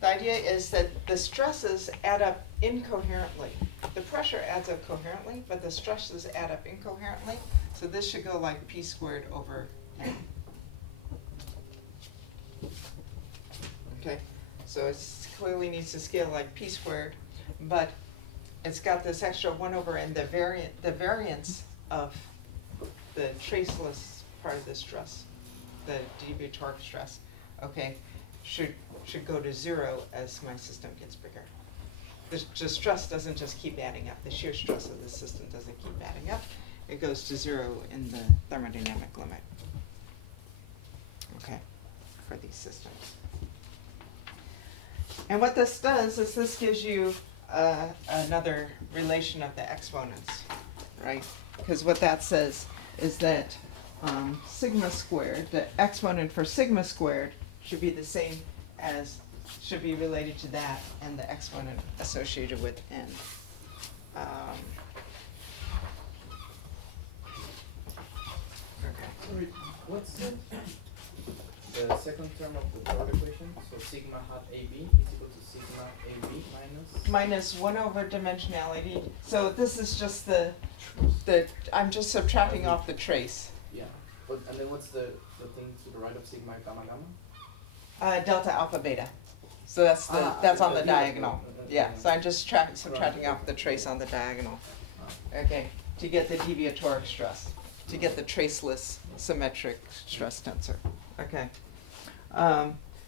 the idea is that the stresses add up incoherently. The pressure adds up coherently, but the stresses add up incoherently. So this should go like p squared over n. Okay, so it clearly needs to scale like p squared, but it's got this extra 1 over n, the variance of the traceless part of the stress, the deviatoric stress, okay, should go to 0 as my system gets bigger. The stress doesn't just keep adding up. The shear stress of the system doesn't keep adding up. It goes to 0 in the thermodynamic limit, okay, for these systems. And what this does is this gives you another relation of the exponents, right? Because what that says is that sigma squared, the exponent for sigma squared should be the same as, should be related to that and the exponent associated with n. Okay. Sorry, what's the second term of the third equation? So sigma hat AB is equal to sigma AB Minus 1 over dimensionality. So this is just the I'm just subtracting off the trace. Yeah. But, and then what's the thing to the right of sigma gamma gamma? Delta alpha beta. So that's that's on the diagonal. Yeah. So I'm just subtracting off the trace on the diagonal. Okay. To get the deviatoric stress, to get the traceless symmetric stress tensor. Okay.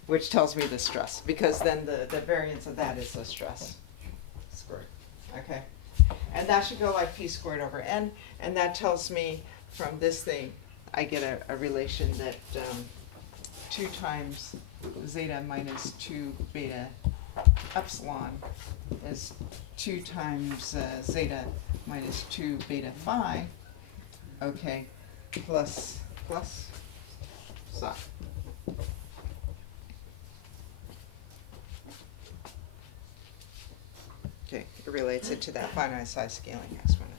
Which tells me the stress, because then the variance of that is the stress squared. Okay. And that should go like p squared over n, and that tells me from this thing I get a relation that 2 times zeta minus 2 beta epsilon is 2 times zeta minus 2 beta phi, okay, plus psi. Okay, it relates it to that finite size scaling exponent.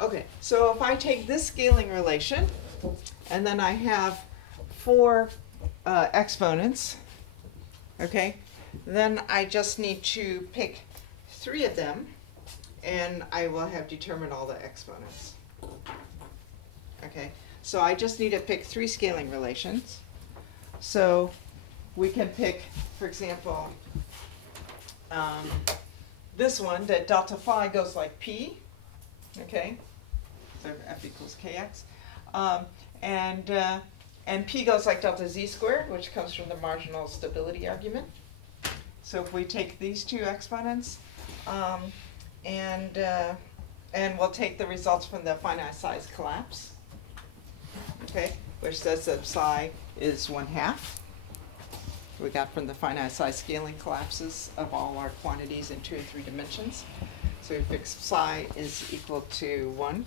Okay, so if I take this scaling relation, and then I have 4 exponents, okay, then I just need to pick 3 of them, and I will have determined all the exponents. Okay, So I just need to pick 3 scaling relations. So we can pick, for example, this one, that delta phi goes like P, okay? So F equals Kx. And P goes like delta Z squared, which comes from the marginal stability argument. So if we take these 2 exponents, and we'll take the results from the finite size collapse, okay, which says that psi is 1/2. We got from the finite size scaling collapses of all our quantities in 2 and 3 dimensions. So we fix psi is equal to 1.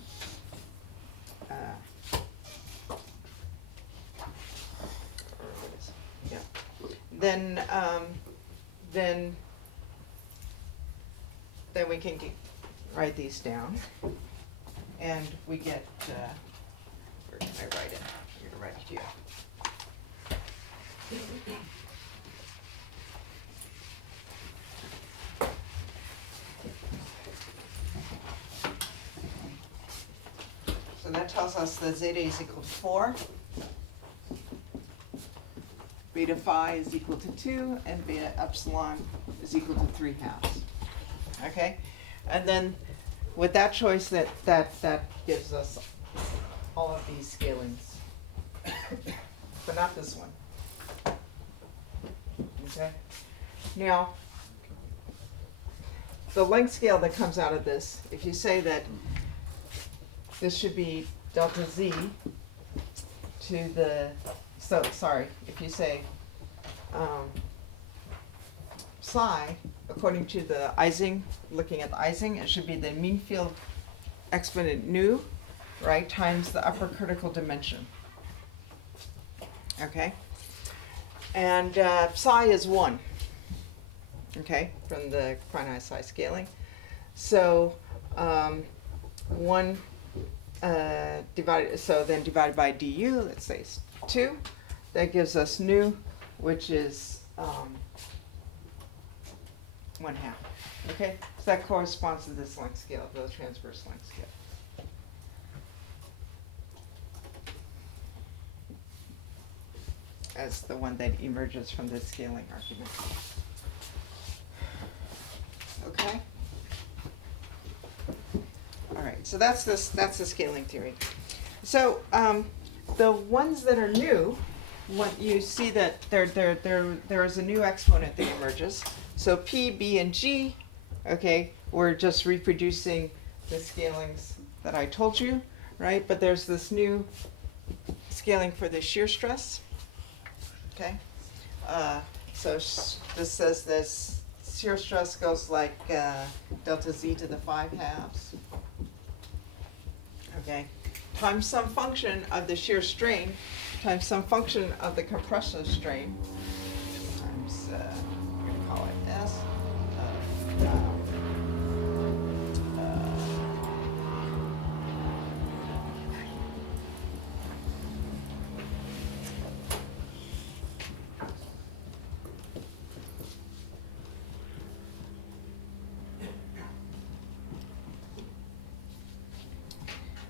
Yeah. Then we can write these down, and we get, where can I write it? I'm gonna write it here. So that tells us that zeta is equal to 4, beta phi is equal to 2, and beta epsilon is equal to 3/2. Okay? And then with that choice, that gives us all of these scalings. But not this one. Okay? Now, the length scale that comes out of this, if you say that this should be delta Z to the, so, sorry, if you say psi, according to the Ising, looking at the Ising, it should be the mean field exponent nu, right, times the upper critical dimension. Okay? And psi is 1, okay, from the finite size scaling. So 1 divided by du, let's say it's 2, that gives us nu, which is 1/2. Okay, so that corresponds to this length scale, the transverse length scale. As the one that emerges from the scaling argument. Okay? All right, so that's the scaling theory. So the ones that are new, what you see that there is a new exponent that emerges. So P, B, and G, okay, we're just reproducing the scalings that I told you, right? But there's this new scaling for the shear stress, okay? So this says this shear stress goes like delta Z to the 5/2, okay? Times some function of the shear strain, times some function of the compressive strain, times, we're going to call it S.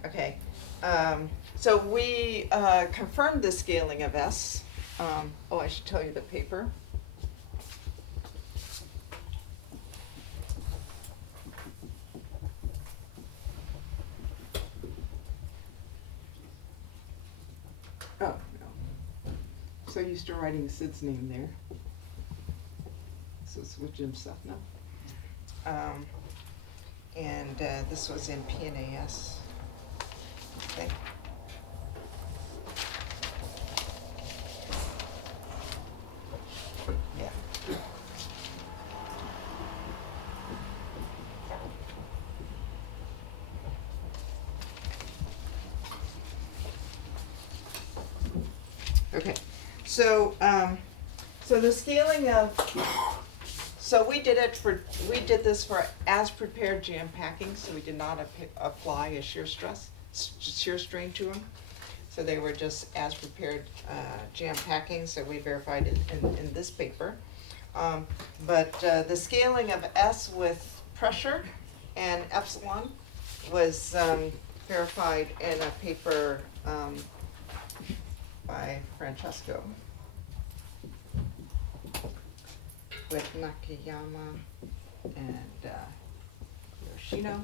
Okay, so we confirmed the scaling of S. Oh, I should tell you the paper. Oh, no. So used to writing Sid's name there. So switch himself now. And this was in PNAS. Okay. Yeah. Okay. So so the scaling of, so we did this for as prepared jam packing, so we did not apply a shear strain to them. So they were just as prepared jam packing, so we verified it in this paper. But the scaling of S with pressure and epsilon was verified in a paper by Francesco with Nakayama and Yoshino.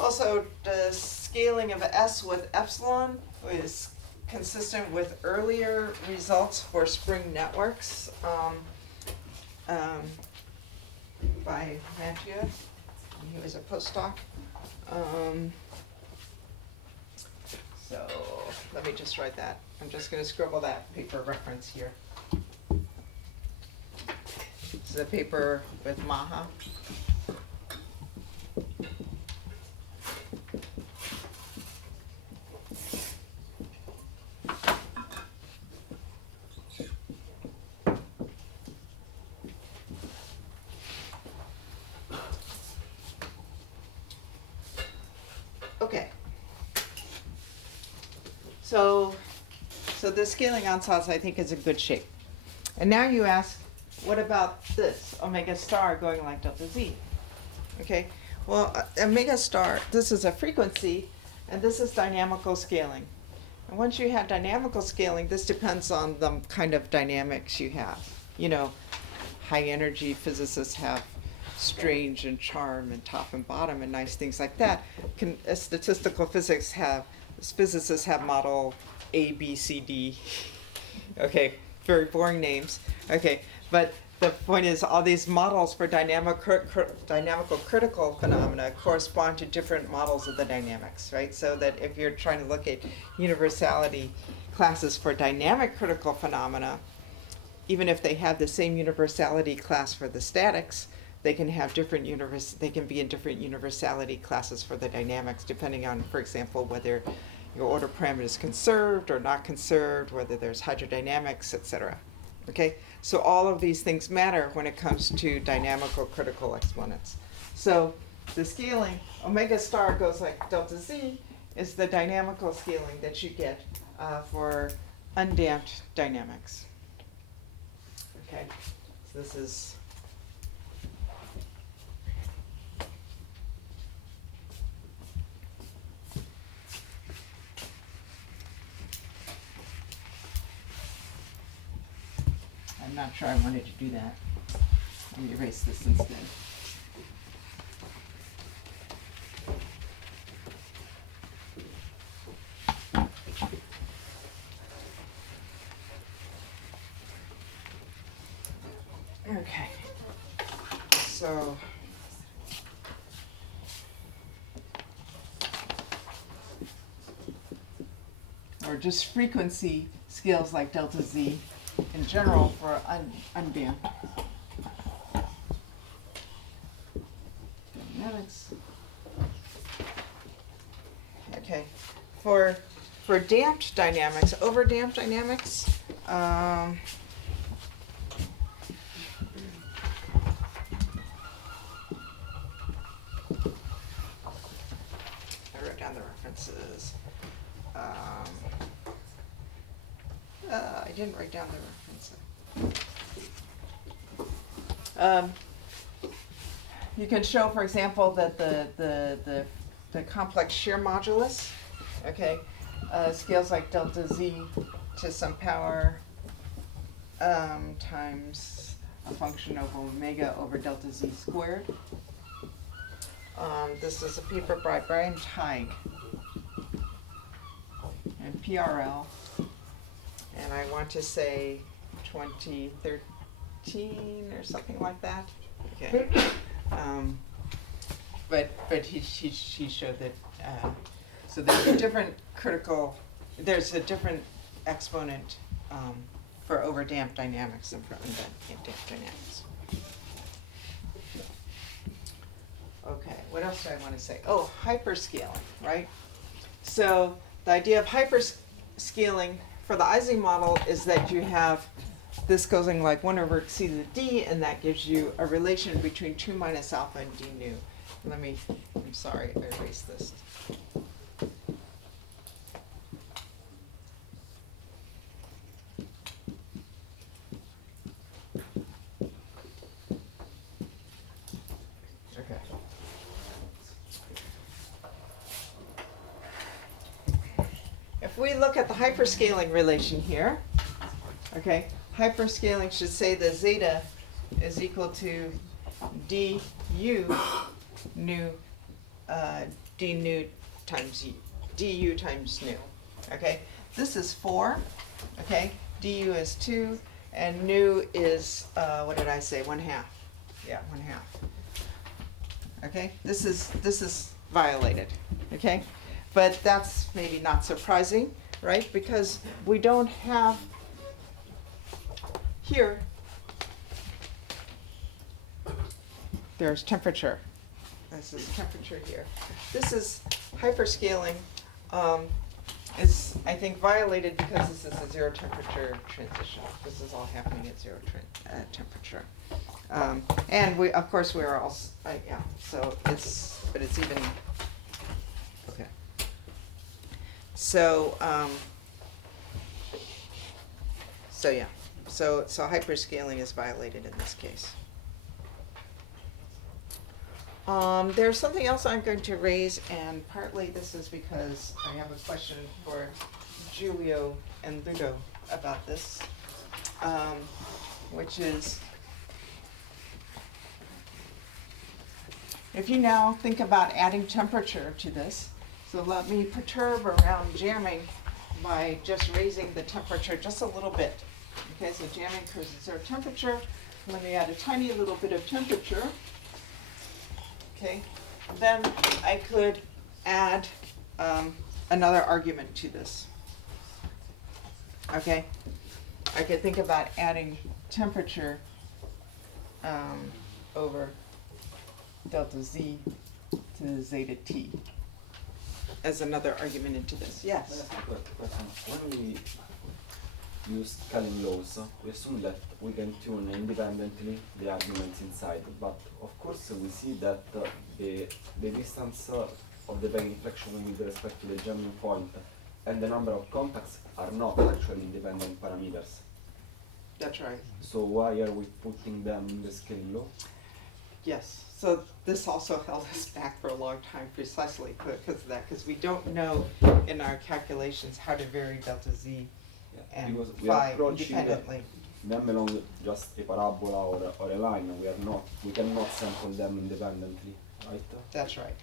Also, the scaling of S with epsilon is consistent with earlier results for spring networks by Mathieu, and he was a postdoc. So let me just write that. I'm just going to scribble that paper reference here. This is a paper with Maha. Okay. So the scaling ansatz I think is a good shape. And now you ask, what about this omega star going like delta z? Okay, well, omega star, this is a frequency, and this is dynamical scaling. And once you have dynamical scaling, this depends on the kind of dynamics you have. You know, high energy physicists have strange and charm and top and bottom and nice things like that. Statistical physicists have model A, B, C, D. Okay, very boring names. Okay, but the point is all these models for dynamical critical phenomena correspond to different models of the dynamics, right? So that if you're trying to look at universality classes for dynamic critical phenomena, even if they have the same universality class for the statics, they can have different they can be in different universality classes for the dynamics, depending on, for example, whether your order parameter is conserved or not conserved, whether there's hydrodynamics, etc. Okay, so all of these things matter when it comes to dynamical critical exponents. So the scaling, omega star goes like delta z, is the dynamical scaling that you get for undamped dynamics. Okay, so this is I'm not sure I wanted to do that. Let me erase this instead. Okay. So or just frequency scales like delta z in general for undamped dynamics. Okay, for damped dynamics, over damped dynamics, I wrote down the references. I didn't write down the references. You can show, for example, that the complex shear modulus, okay, scales like delta z to some power times a function of omega over delta z squared. This is a paper by Brian Teig and PRL. And I want to say 2013 or something like that. Okay. But he showed that so there's a different there's a different exponent for overdamped dynamics than for undamped dynamics. Okay, what else do I want to say? Oh, hyperscaling, right? So the idea of hyperscaling for the Ising model is that you have this going like 1 over c to the d, and that gives you a relation between 2 minus alpha and d nu. I'm sorry, I erased this. if we look at the hyperscaling relation here, okay, hyperscaling should say that zeta is equal to du nu d nu times u, du times nu. Okay, this is 4. Okay, du is 2, and nu is what did I say? 1/2. Yeah, 1/2. Okay, this is violated. Okay, but that's maybe not surprising, right? Because we don't have here. There's temperature. This is temperature here. This is hyperscaling. Is, I think, violated because this is a zero temperature transition. This is all happening at zero temperature. And we, of course, we are also, yeah, so but it's even, okay. So, yeah, so hyperscaling is violated in this case. There's something else I'm going to raise, and partly this is because I have a question for Giulio and Ludo about this, which is, if you now think about adding temperature to this, so let me perturb around jamming by just raising the temperature just a little bit. Okay, so jamming occurs at zero temperature. Let me add a tiny little bit of temperature. Okay, then I could add another argument to this. Okay, I could think about adding temperature over delta z to zeta t as another argument into this. Yes? When we use scaling laws, we assume that we can tune independently the arguments inside, but of course we see that the distance of the Beg inflection with respect to the jamming point and the number of contacts are not actually independent parameters. That's right. So why are we putting them in the scaling law? Yes. So this also held us back for a long time precisely because of that, because we don't know in our calculations how to vary delta z and Because we phi approach independently. them along just a parabola or a line, we cannot sample them independently, right? That's right.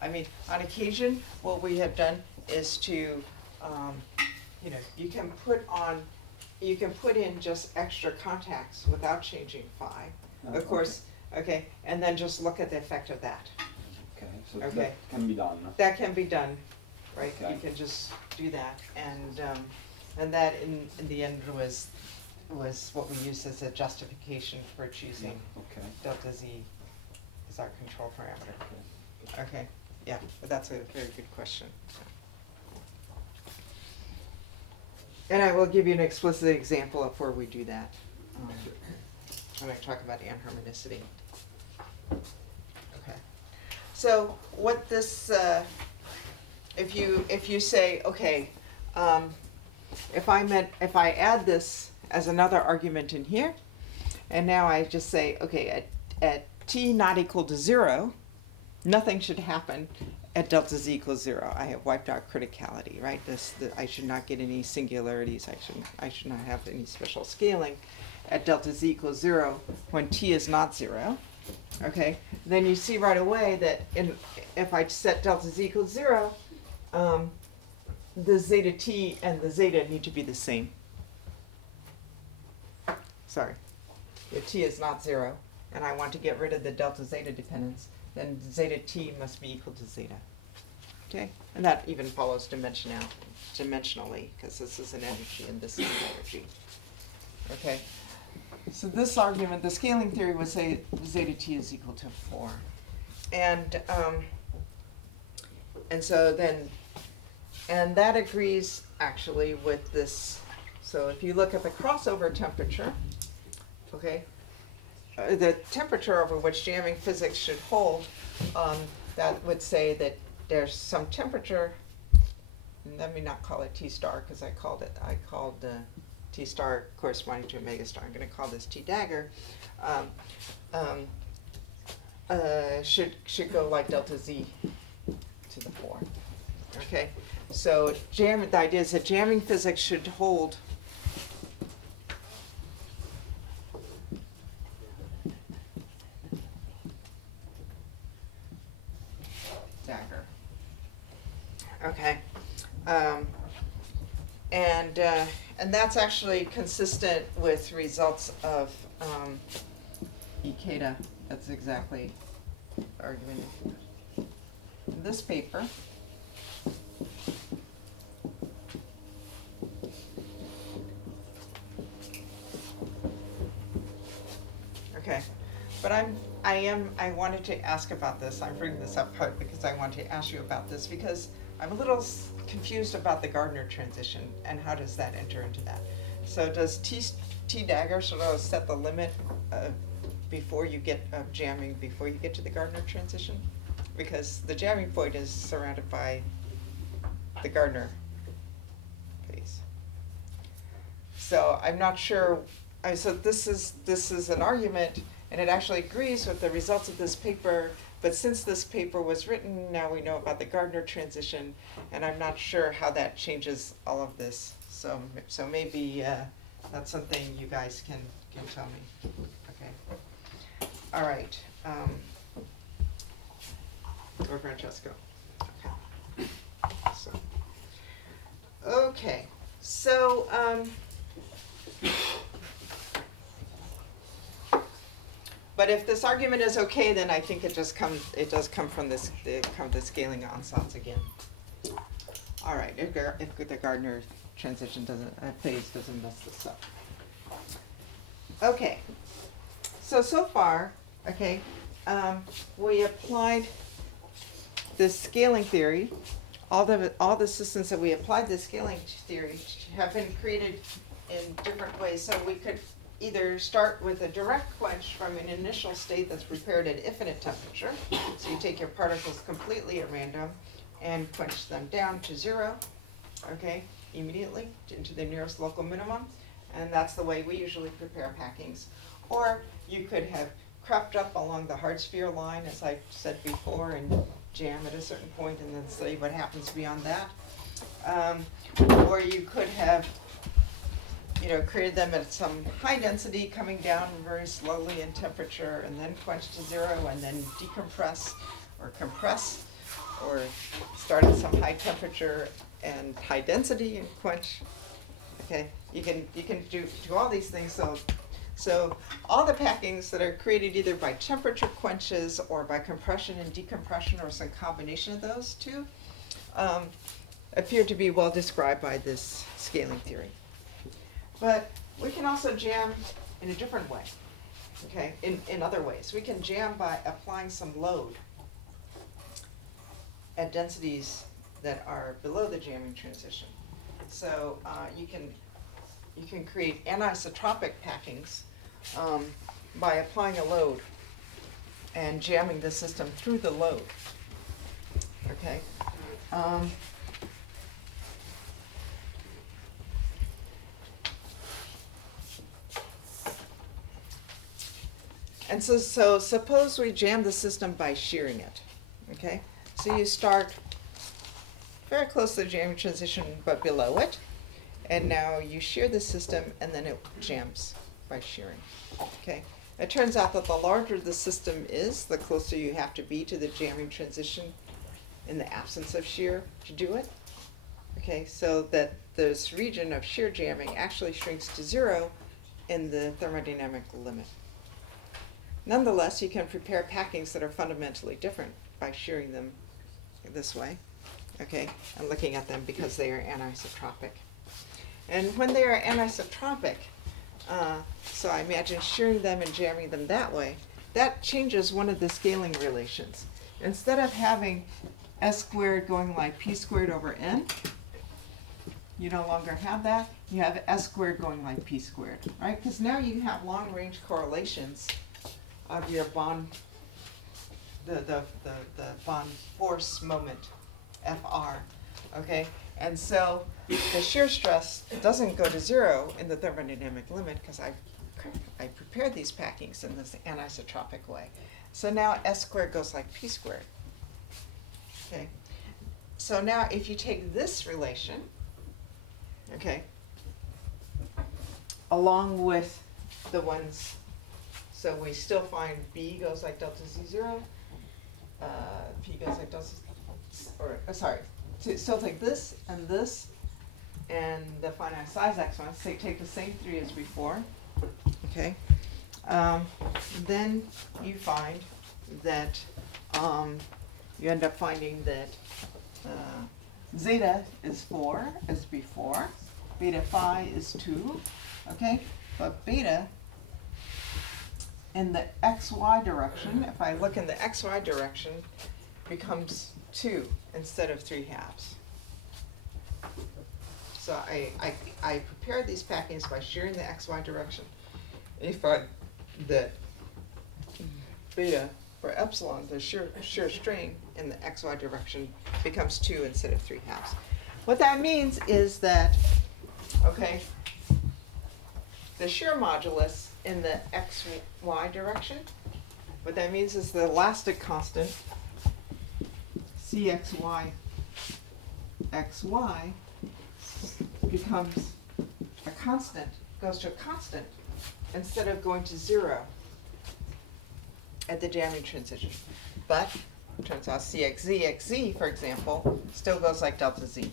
I mean, on occasion, what we have done is to, you can put in just extra contacts without changing phi, of course, okay, and then just look at the effect of that. Okay, so Okay. that can be done. That can be done, right? Okay. You can just do that, and that in the end was what we used as a justification for choosing Okay. delta z as our control parameter. Okay. Okay, yeah, but that's a very good question. And I will give you an explicit example of where we do that when I talk about anharmonicity. Okay, so what this, if you say, okay, if I add this as another argument in here, and now I just say, okay, at t not equal to 0, nothing should happen at delta z equals 0. I have wiped out criticality, right? I should not get any singularities. I should not have any special scaling at delta z equals 0 when t is not 0. Okay, then you see right away that if I set delta z equals 0, the zeta t and the zeta need to be the same. Sorry, if t is not 0, and I want to get rid of the delta zeta dependence, then zeta t must be equal to zeta. Okay, and that even follows dimensionally, because this is an energy and this is an energy. Okay, so this argument, the scaling theory would say zeta t is equal to 4, and so then, and that agrees actually with this. So if you look at the crossover temperature, okay, the temperature over which jamming physics should hold, that would say that there's some temperature, let me not call it T star because I called T star corresponding to omega star. I'm going to call this T dagger. Should go like delta Z to the 4. Okay, So the idea is that jamming physics should hold dagger. Okay. And that's actually consistent with results of Ikeda. That's exactly the argument in this paper. Okay, but I wanted to ask about this. I'm bringing this up part because I want to ask you about this because I'm a little confused about the Gardner transition and how does that enter into that. So does T dagger sort of set the limit before you get jamming before you get to the Gardner transition? Because the jamming point is surrounded by the Gardner phase. So I'm not sure. So this is an argument, and it actually agrees with the results of this paper. But since this paper was written, now we know about the Gardner transition, and I'm not sure how that changes all of this. So maybe that's something you guys can tell me. Okay. All right. Or Francesco. Okay. Okay. So. But if this argument is okay, then I think it does come from the scaling ensembles again. All right, if the Gardner transition phase doesn't mess this up. Okay, so far, okay, we applied this scaling theory. All the systems that we applied this scaling theory have been created in different ways. So we could either start with a direct quench from an initial state that's prepared at infinite temperature. So you take your particles completely at random and quench them down to zero, okay, immediately into the nearest local minimum. And that's the way we usually prepare packings. Or you could have crept up along the hard sphere line, as I said before, and jam at a certain point and then see what happens beyond that. Or you could have created them at some high density, coming down very slowly in temperature, and then quench to zero, and then decompress or compress, or start at some high temperature and high density and quench. Okay, you can do all these things. So all the packings that are created either by temperature quenches or by compression and decompression or some combination of those two appear to be well described by this scaling theory. But we can also jam in a different way, okay, in other ways. We can jam by applying some load at densities that are below the jamming transition. So you can create anisotropic packings by applying a load and jamming the system through the load, okay. And so suppose we jam the system by shearing it, okay? So you start very close to the jamming transition but below it, and now you shear the system and then it jams by shearing, okay? It turns out that the larger the system is, the closer you have to be to the jamming transition in the absence of shear to do it, okay? So that this region of shear jamming actually shrinks to zero in the thermodynamic limit. Nonetheless, you can prepare packings that are fundamentally different by shearing them this way, okay, and looking at them because they are anisotropic. And when they are anisotropic, so I imagine shearing them and jamming them that way, that changes one of the scaling relations. Instead of having s squared going like p squared over n, you no longer have that. You have s squared going like p squared, right? Because now you have long-range correlations of your bond, the bond force moment, Fr, okay? And so the shear stress doesn't go to zero in the thermodynamic limit because I prepared these packings in this anisotropic way. So now s squared goes like p squared, okay? so now if you take this relation, okay, along with the ones, so we still find B goes like delta Z0, P goes like delta, still take this, and the finite size x1, so take the same three as before, okay? Then you find that, you end up finding that zeta is 4 as before, beta phi is 2, okay? But beta in the xy direction, if I look in the xy direction, becomes 2 instead of 3/2. So I prepared these packings by shearing the xy direction. And you find that beta for epsilon, the shear strain in the xy direction becomes 2 instead of 3/2. What that means is that, okay, the shear modulus in the xy direction, what that means is the elastic constant, Cxy xy, becomes a constant, goes to a constant instead of going to 0 at the jamming transition. But it turns out Cxz, for example, still goes like delta Z.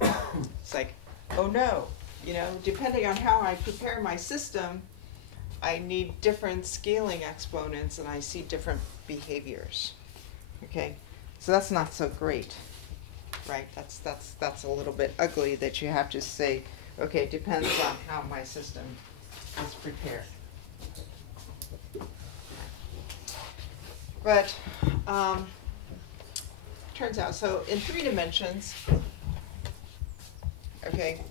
It's like, oh no, you know, depending on how I prepare my system, I need different scaling exponents and I see different behaviors. Okay, so that's not so great, right? That's a little bit ugly that you have to say, okay, it depends on how my system is prepared. But turns out, so in 3 dimensions, okay,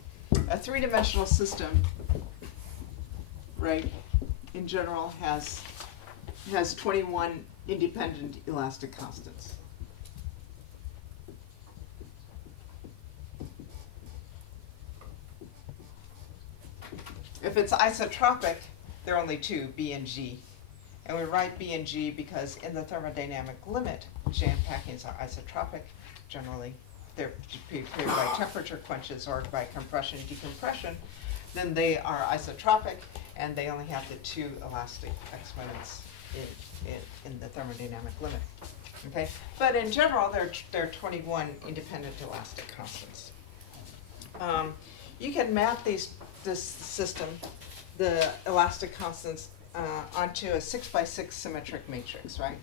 a 3-dimensional system, right, in general has 21 independent elastic constants. If it's isotropic, there are only 2, B and G. And we write B and G because in the thermodynamic limit, jam packings are isotropic generally. They're prepared by temperature quenches or by compression, decompression. Then they are isotropic and they only have the 2 elastic exponents in the thermodynamic limit. Okay? But in general, there are 21 independent elastic constants. You can map this system, the elastic constants, onto a 6x6 symmetric matrix, right?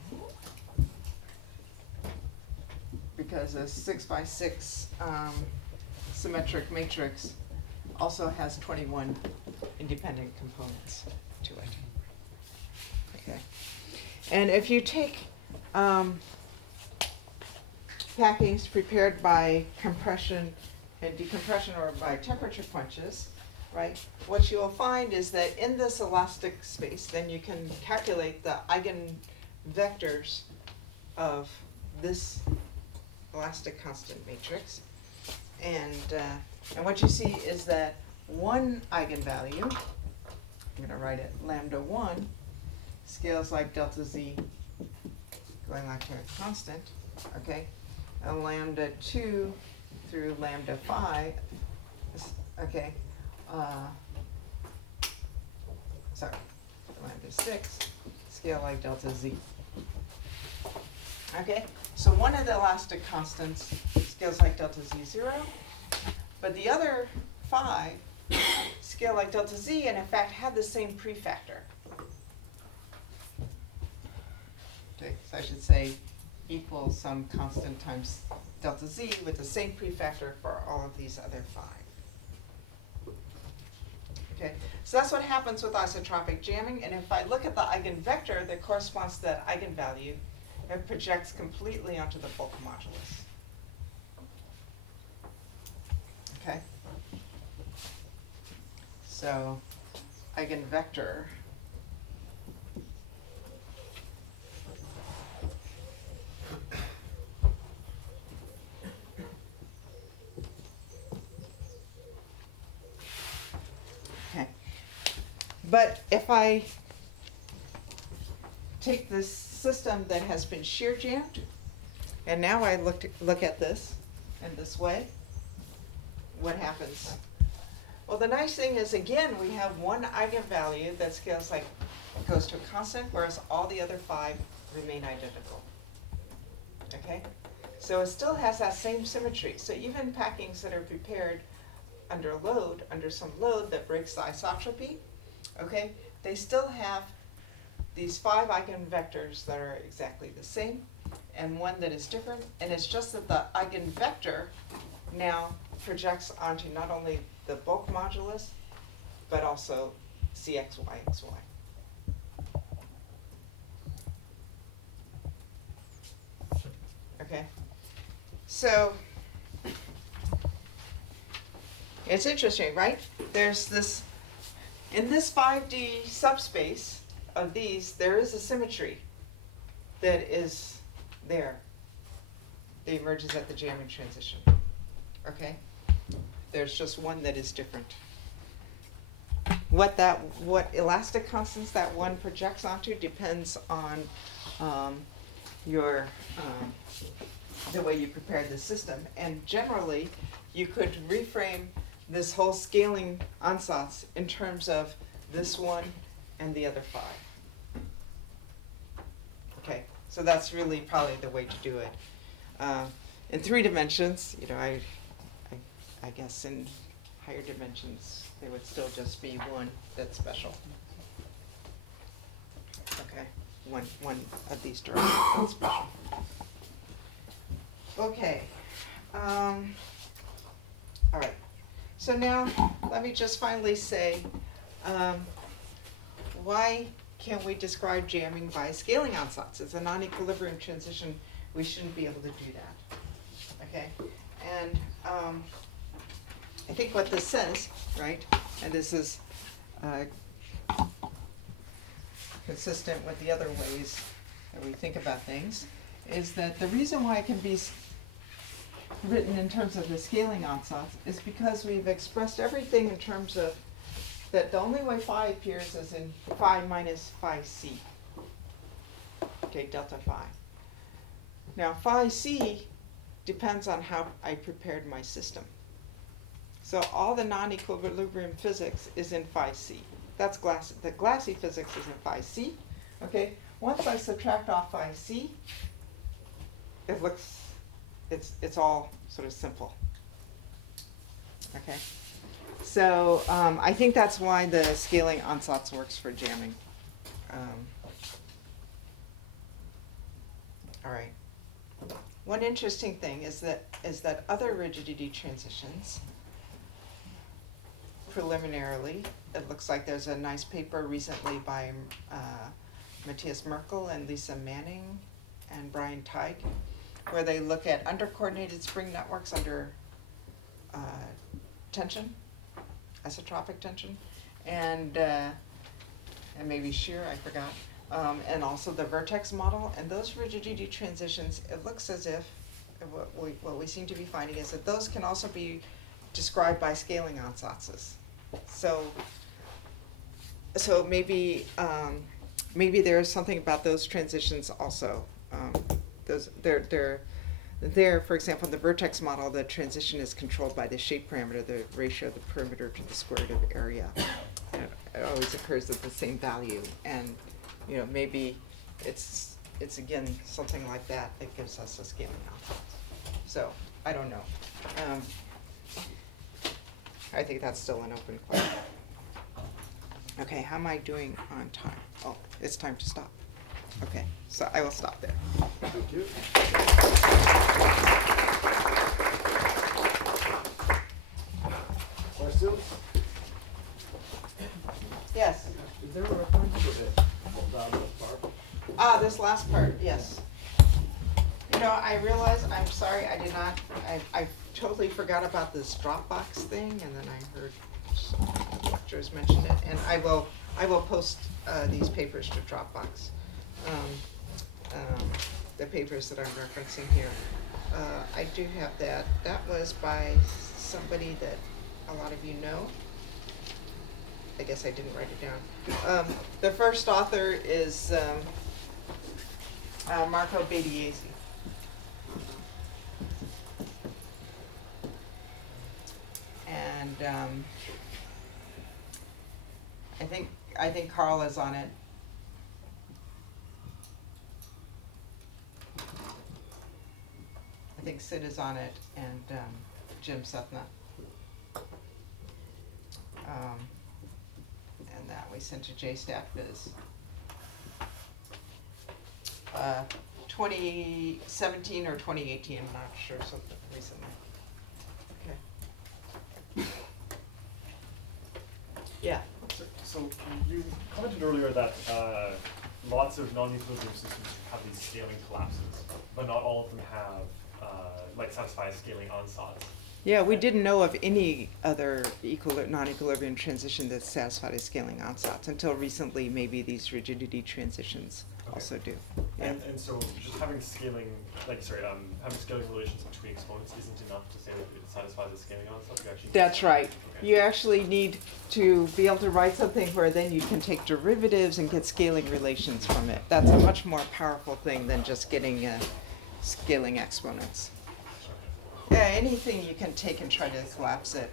Because a 6x6 symmetric matrix also has 21 independent components to it. Okay, and if you take packings prepared by compression and decompression or by temperature quenches, right, what you will find is that in this elastic space, then you can calculate the eigenvectors of this elastic constant matrix. And what you see is that one eigenvalue, I'm going to write it lambda 1, scales like delta Z going like to a constant, okay? And lambda 2 through lambda 5, okay, lambda 6 scale like delta Z. Okay, so one of the elastic constants scales like delta Z0, but the other 5 scale like delta Z and in fact have the same prefactor. Okay, so I should say equals some constant times delta Z with the same prefactor for all of these other 5. Okay, so that's what happens with isotropic jamming, and if I look at the eigenvector that corresponds to that eigenvalue, it projects completely onto the bulk modulus. Okay, so eigenvector but if I take this system that has been shear jammed, And now I look at this in this way. What happens? Well, the nice thing is, again, we have one eigenvalue that scales like, goes to a constant, whereas all the other 5 remain identical. Okay? So it still has that same symmetry. So even packings that are prepared under load, under some load that breaks the isotropy, okay, they still have these 5 eigenvectors that are exactly the same, and one that is different, and it's just that the eigenvector now projects onto not only the bulk modulus, but also CXY, XY. Okay, so it's interesting, right? There's this, in this 5D subspace of these, there is a symmetry that is there. That emerges at the jamming transition. Okay? There's just one that is different. What elastic constants that one projects onto depends on the way you prepare the system. And generally, you could reframe this whole scaling ansatz in terms of this one and the other 5. Okay, so that's really probably the way to do it. In 3 dimensions, you know, I guess in higher dimensions, there would still just be one that's special. Okay, one of these directions that's special. Okay, all right. So now, let me just finally say, why can we describe jamming by scaling ansatz? It's a non-equilibrium transition. We shouldn't be able to do that. Okay, and I think what this says, right, and this is consistent with the other ways that we think about things, is that the reason why it can be written in terms of the scaling ansatz is because we've expressed everything in terms of that the only way phi appears is in phi minus phi c. Okay, delta phi. Now phi c depends on how I prepared my system. So all the non-equilibrium physics is in phi c. That's glassy. The glassy physics is in phi c. Okay, once I subtract off phi c, it looks, it's all sort of simple. Okay, so I think that's why the scaling ansatz works for jamming. All right. One interesting thing is that other rigidity transitions, preliminarily, it looks like there's a nice paper recently by Matthias Merkel and Lisa Manning and Brian Teig, where they look at undercoordinated spring networks under tension, isotropic tension, and maybe shear, I forgot, and also the vertex model. And those rigidity transitions, it looks as if, what we seem to be finding is that those can also be described by scaling ansatzes. So maybe there's something about those transitions also. There, for example, in the vertex model, the transition is controlled by the shape parameter, the ratio of the perimeter to the square root of area. And it always occurs at the same value, and you know, maybe it's again something like that that gives us a scaling ansatz. So I don't know. I think that's still an open question. Okay, how am I doing on time? Oh, it's time to stop. Okay, so I will stop there. Thank you. Questions? Yes. Is there a reference to the part? Ah, this last part, yes. You know, I realize, I'm sorry, I totally forgot about this Dropbox thing, and then I heard some lecturers mention it, and I will post these papers to Dropbox. The papers that I'm referencing here. I do have that. That was by somebody that a lot of you know. I guess I didn't write it down. The first author is Marco Bediesi. And I think Carl is on it. I think Sid is on it, and Jim Sethna. And that we sent to JStat Biz. 2017 or 2018, I'm not sure, something recently. Okay. Yeah. So you commented earlier that lots of non-equilibrium systems have these scaling collapses, but not all of them have satisfy scaling ansatz. Yeah, we didn't know of any other non-equilibrium transition that satisfied a scaling ansatz until recently. Maybe these rigidity transitions also do. Yeah. And so just having scaling, having scaling relations between exponents isn't enough to say that it satisfies a scaling ansatz. You actually That's right. Okay. You actually need to be able to write something where then you can take derivatives and get scaling relations from it. That's a much more powerful thing than just getting scaling exponents. Yeah, anything you can take and try to collapse it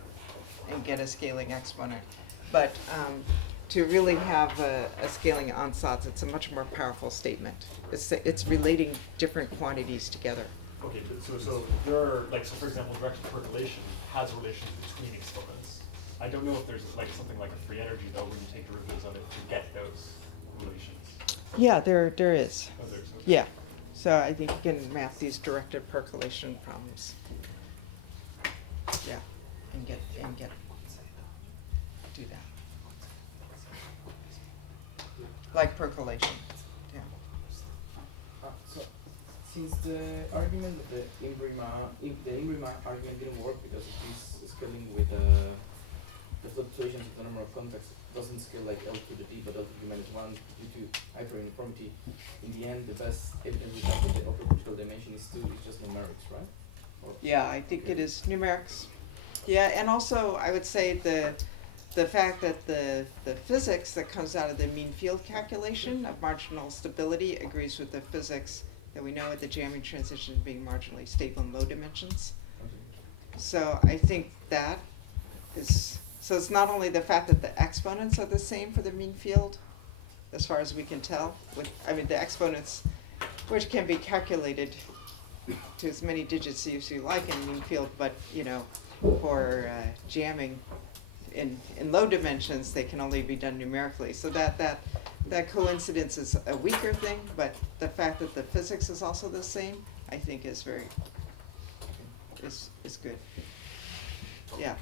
and get a scaling exponent. But to really have a scaling ansatz, it's a much more powerful statement. It's relating different quantities together. Okay, but so there are, for example, directed percolation has relations between exponents. I don't know if there's something like a free energy though, where you take derivatives of it to get those relations. Yeah, there is. Oh, there's, okay. Yeah. So I think you can map these directed percolation problems. Yeah, and get do that. Like percolation. Yeah. So, since the argument of the Imbrima argument didn't work because of this scaling with the fluctuations of the number of contacts doesn't scale like L to the D, but L to the minus 1 due to hyperuniformity. In the end, the best evidence we have that the upper critical dimension is 2 is just numerics, right? Yeah, I think it is numerics. Yeah, and also I would say the fact that the physics that comes out of the mean field calculation of marginal stability agrees with the physics that we know at the jamming transition being marginally stable in low dimensions. So I think that is, so it's not only the fact that the exponents are the same for the mean field, as far as we can tell, the exponents, which can be calculated to as many digits as you like in mean field, but for jamming in low dimensions, they can only be done numerically. So that coincidence is a weaker thing, but the fact that the physics is also the same, I think is is good. Yeah.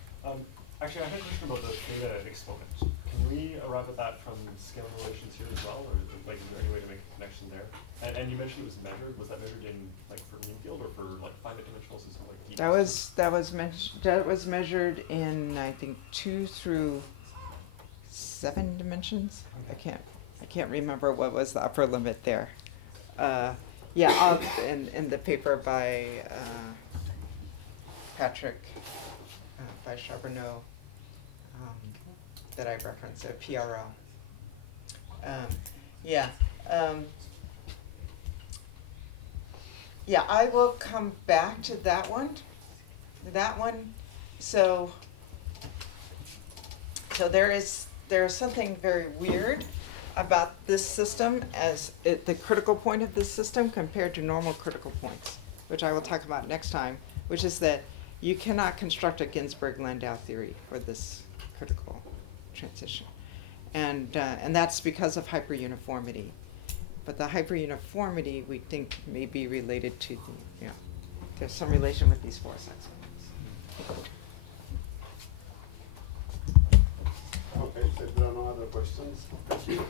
Actually, I had a question about the theta exponent. Can we arrive at that from scaling relations here as well, or is there any way to make a connection there? And you mentioned it was measured. Was that measured in for mean field or for finite dimensional system deep? That was measured in I think 2 through 7 dimensions. Okay. I can't remember what was the upper limit there. In the paper by Patrick by Charbonneau that I referenced, a PRO. I will come back to that one. So there is something very weird about this system as the critical point of this system compared to normal critical points, which I will talk about next time, which is that you cannot construct a Ginzburg-Landau theory for this critical transition. And that's because of hyperuniformity. But the hyperuniformity we think may be related to there's some relation with these force exponents. Okay, so if there are no other questions, thank you.